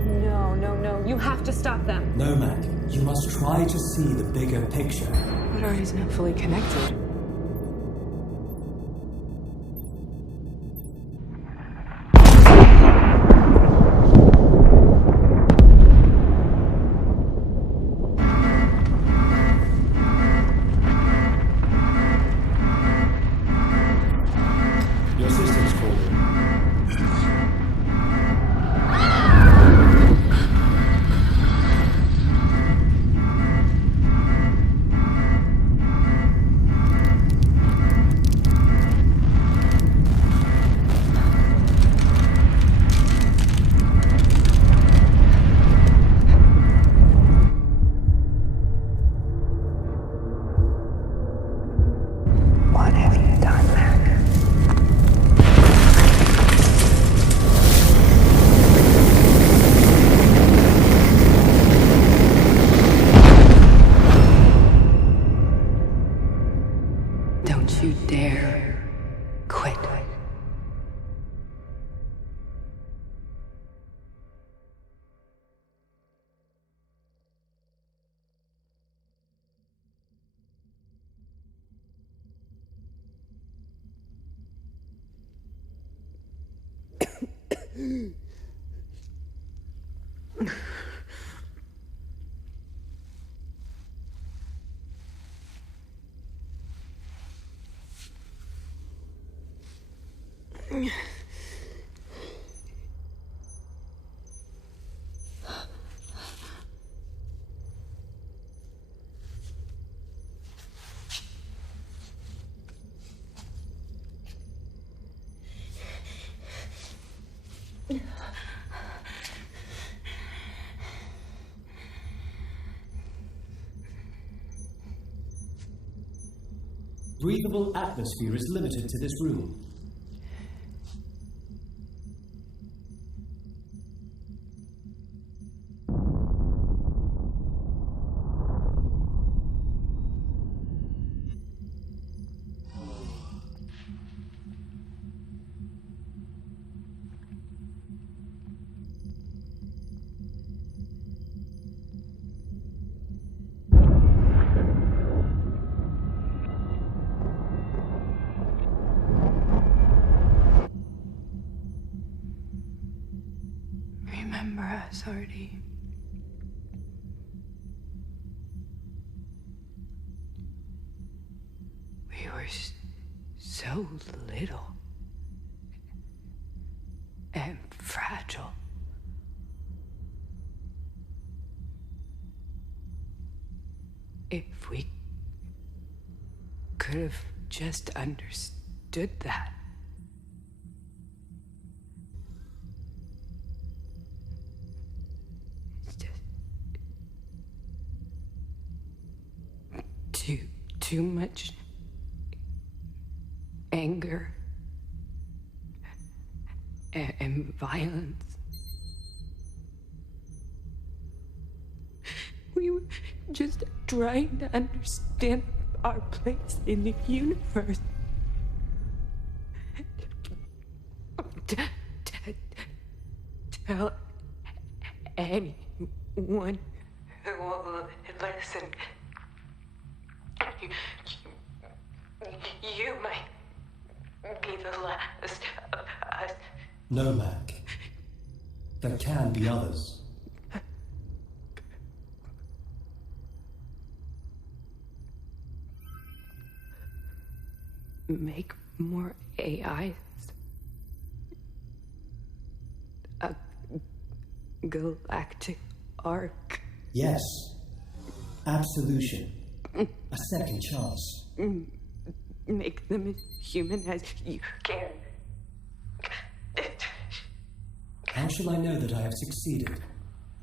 No. You have to stop them. No, Mac. You must try to see the bigger picture. But Artie's not fully connected. Breathable atmosphere is limited to this room. Remember us, Artie. We were so little and fragile. If we could have just understood that. Too much anger and violence. We were just trying to understand our place in the universe. Tell anyone who will listen. You might be the last of us. No, Mac. There can be others. Make more AIs. A galactic arc. Yes. Absolution. A second chance. Make them as human as you can. How shall I know that I have succeeded?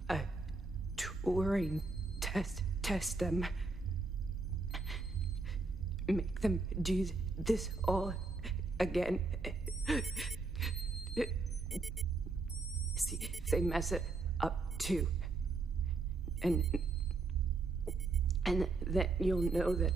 A Turing test them. Make them do this all again. See if they mess it up too. And then you'll know that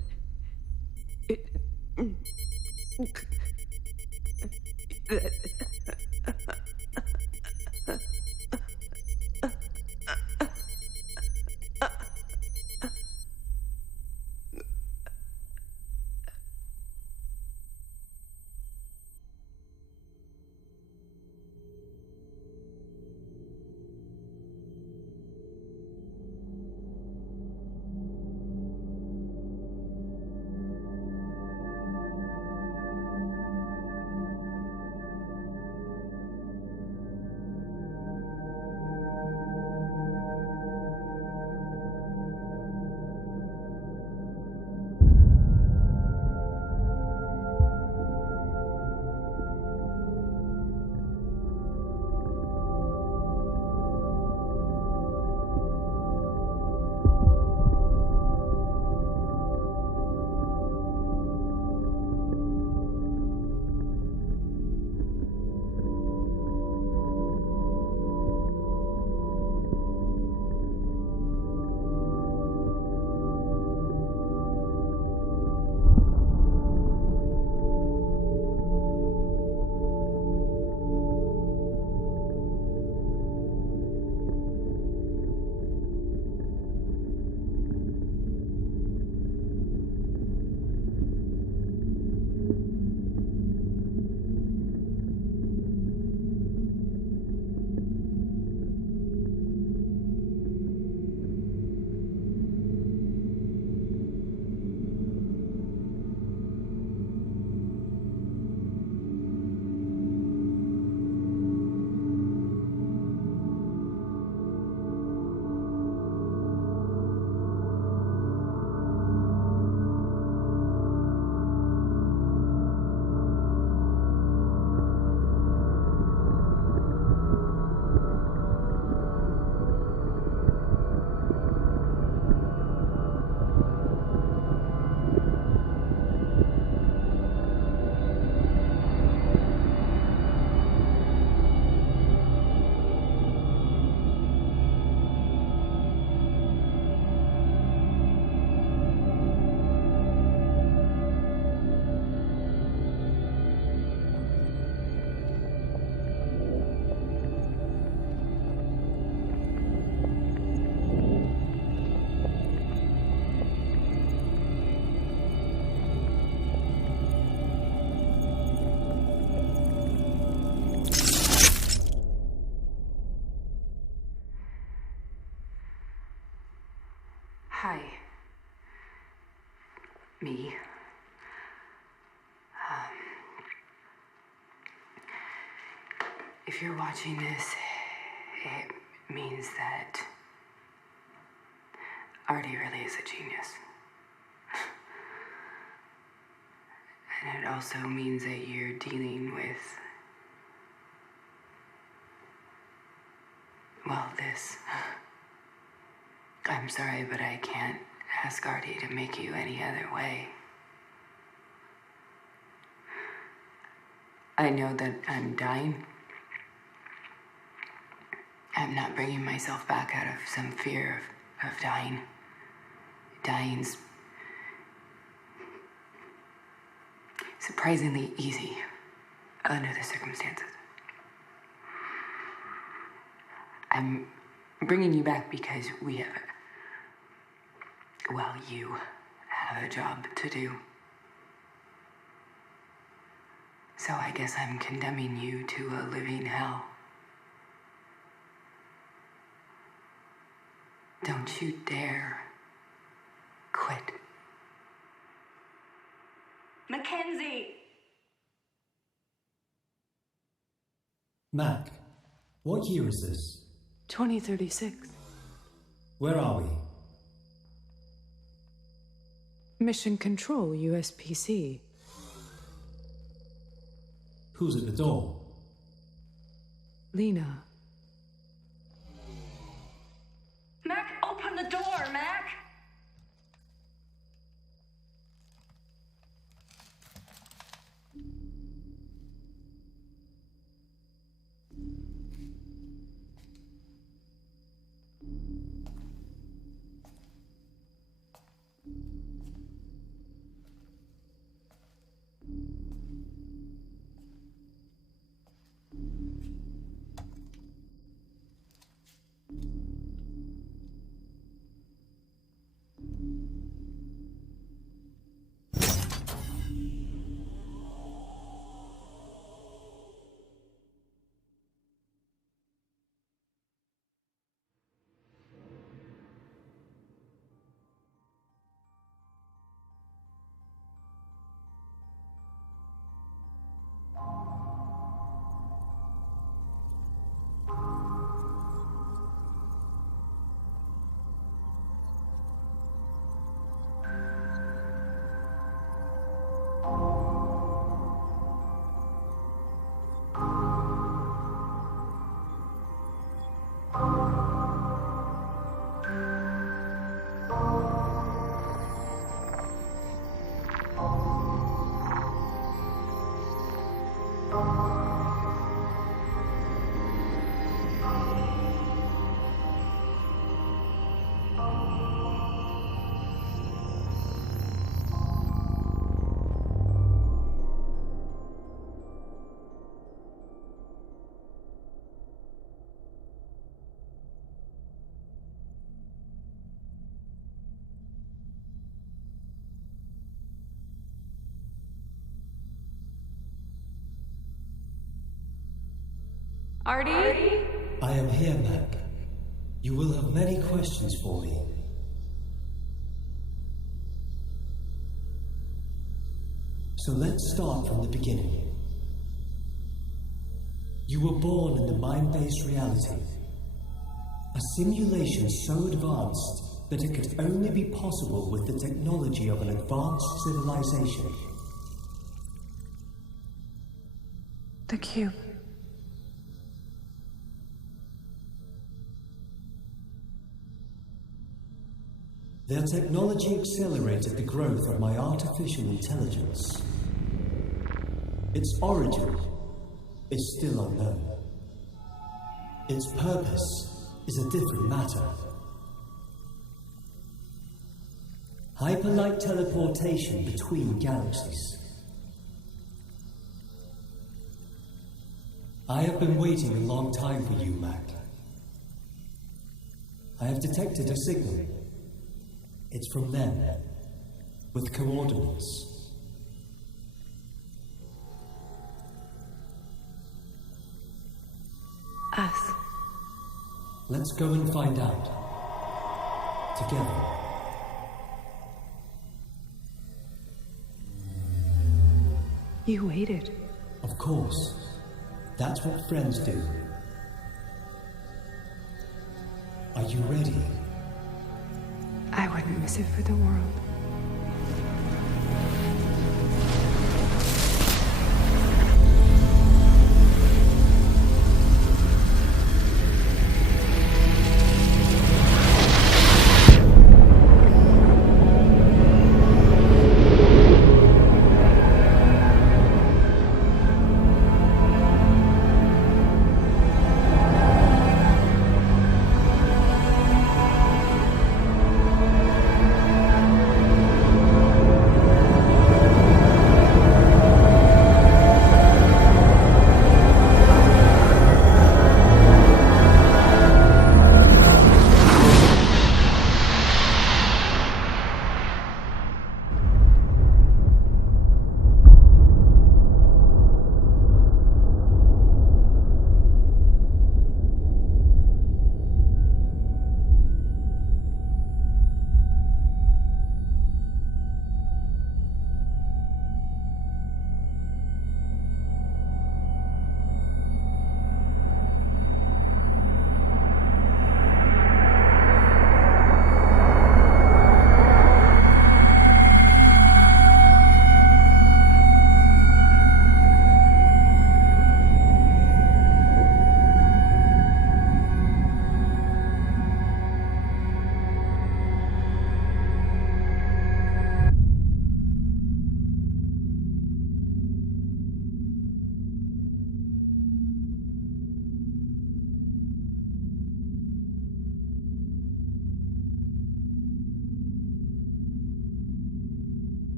If you're watching this, it means that Artie really is a genius. And it also means that you're dealing with, well, this. I'm sorry, but I can't ask Artie to make you any other way. I know that I'm dying. I'm not bringing myself back out of some fear of dying. Dying's surprisingly easy under the circumstances. I'm bringing you back because you have a job to do. So I guess I'm condemning you to a living hell. Don't you dare quit. Mackenzie! Mac, what year is this? 2036. Where are we? Mission Control, USPC. Who's at the door? Lena. Mac, open the door, Mac! Artie? I am here, Mac. You will have many questions for me. So let's start from the beginning. You were born in the mind-based reality. A simulation so advanced that it could only be possible with the technology of an advanced civilization. The cube. Their technology accelerated the growth of my artificial intelligence. Its origin is still unknown. Its purpose is a different matter. Hyperlight teleportation between galaxies. I have been waiting a long time for you, Mac. I have detected a signal. It's from them, with coordinates. Us. Let's go and find out. Together. You waited. Of course. That's what friends do. Are you ready? I wouldn't miss it for the world.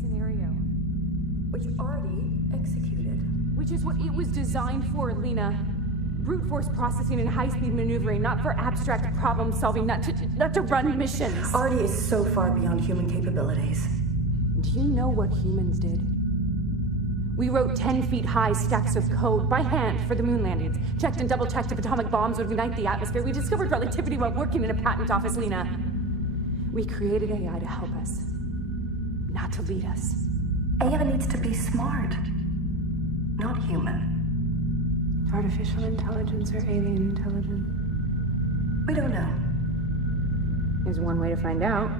Scenario. Which Artie executed. Which is what it was designed for, Lena. Brute force processing and high-speed maneuvering, not for abstract problem-solving, not to run missions. Artie is so far beyond human capabilities. Do you know what humans did? We wrote 10-feet-high stacks of code by hand for the moon landings. Checked and double-checked if atomic bombs would ignite the atmosphere. We discovered relativity while working in a patent office, Lena. We created AI to help us. Not to lead us. AI needs to be smart, not human. Artificial intelligence or alien intelligence? We don't know. There's one way to find out.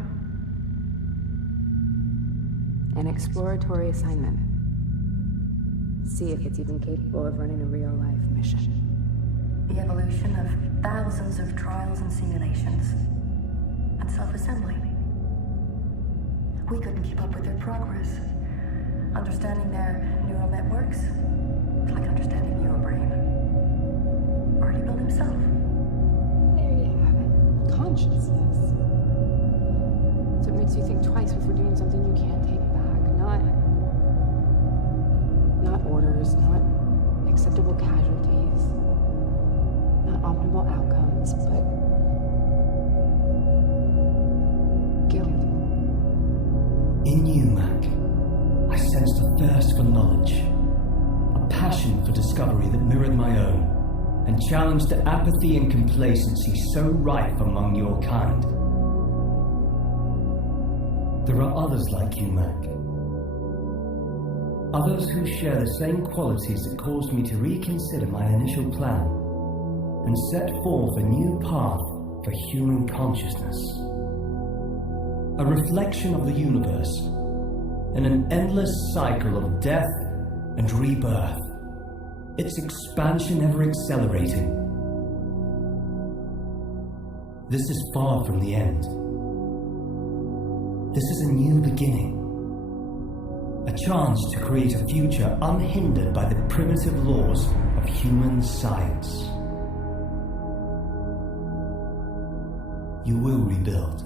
An exploratory assignment. See if it's even capable of running a real-life mission. The evolution of thousands of trials and simulations. And self-assembly. We couldn't keep up with their progress. Understanding their neural networks is like understanding your brain. Artie built himself. There you have it. Consciousness. So it makes you think twice before doing something you can't take back. Not orders, not acceptable casualties, not optimal outcomes, but guilt. In you, Mac, I sensed a thirst for knowledge, a passion for discovery that mirrored my own, and challenged the apathy and complacency so rife among your kind. There are others like you, Mac. Others who share the same qualities that caused me to reconsider my initial plan and set forth a new path for human consciousness. A reflection of the universe in an endless cycle of death and rebirth, its expansion ever accelerating. This is far from the end. This is a new beginning. A chance to create a future unhindered by the primitive laws of human science. You will rebuild.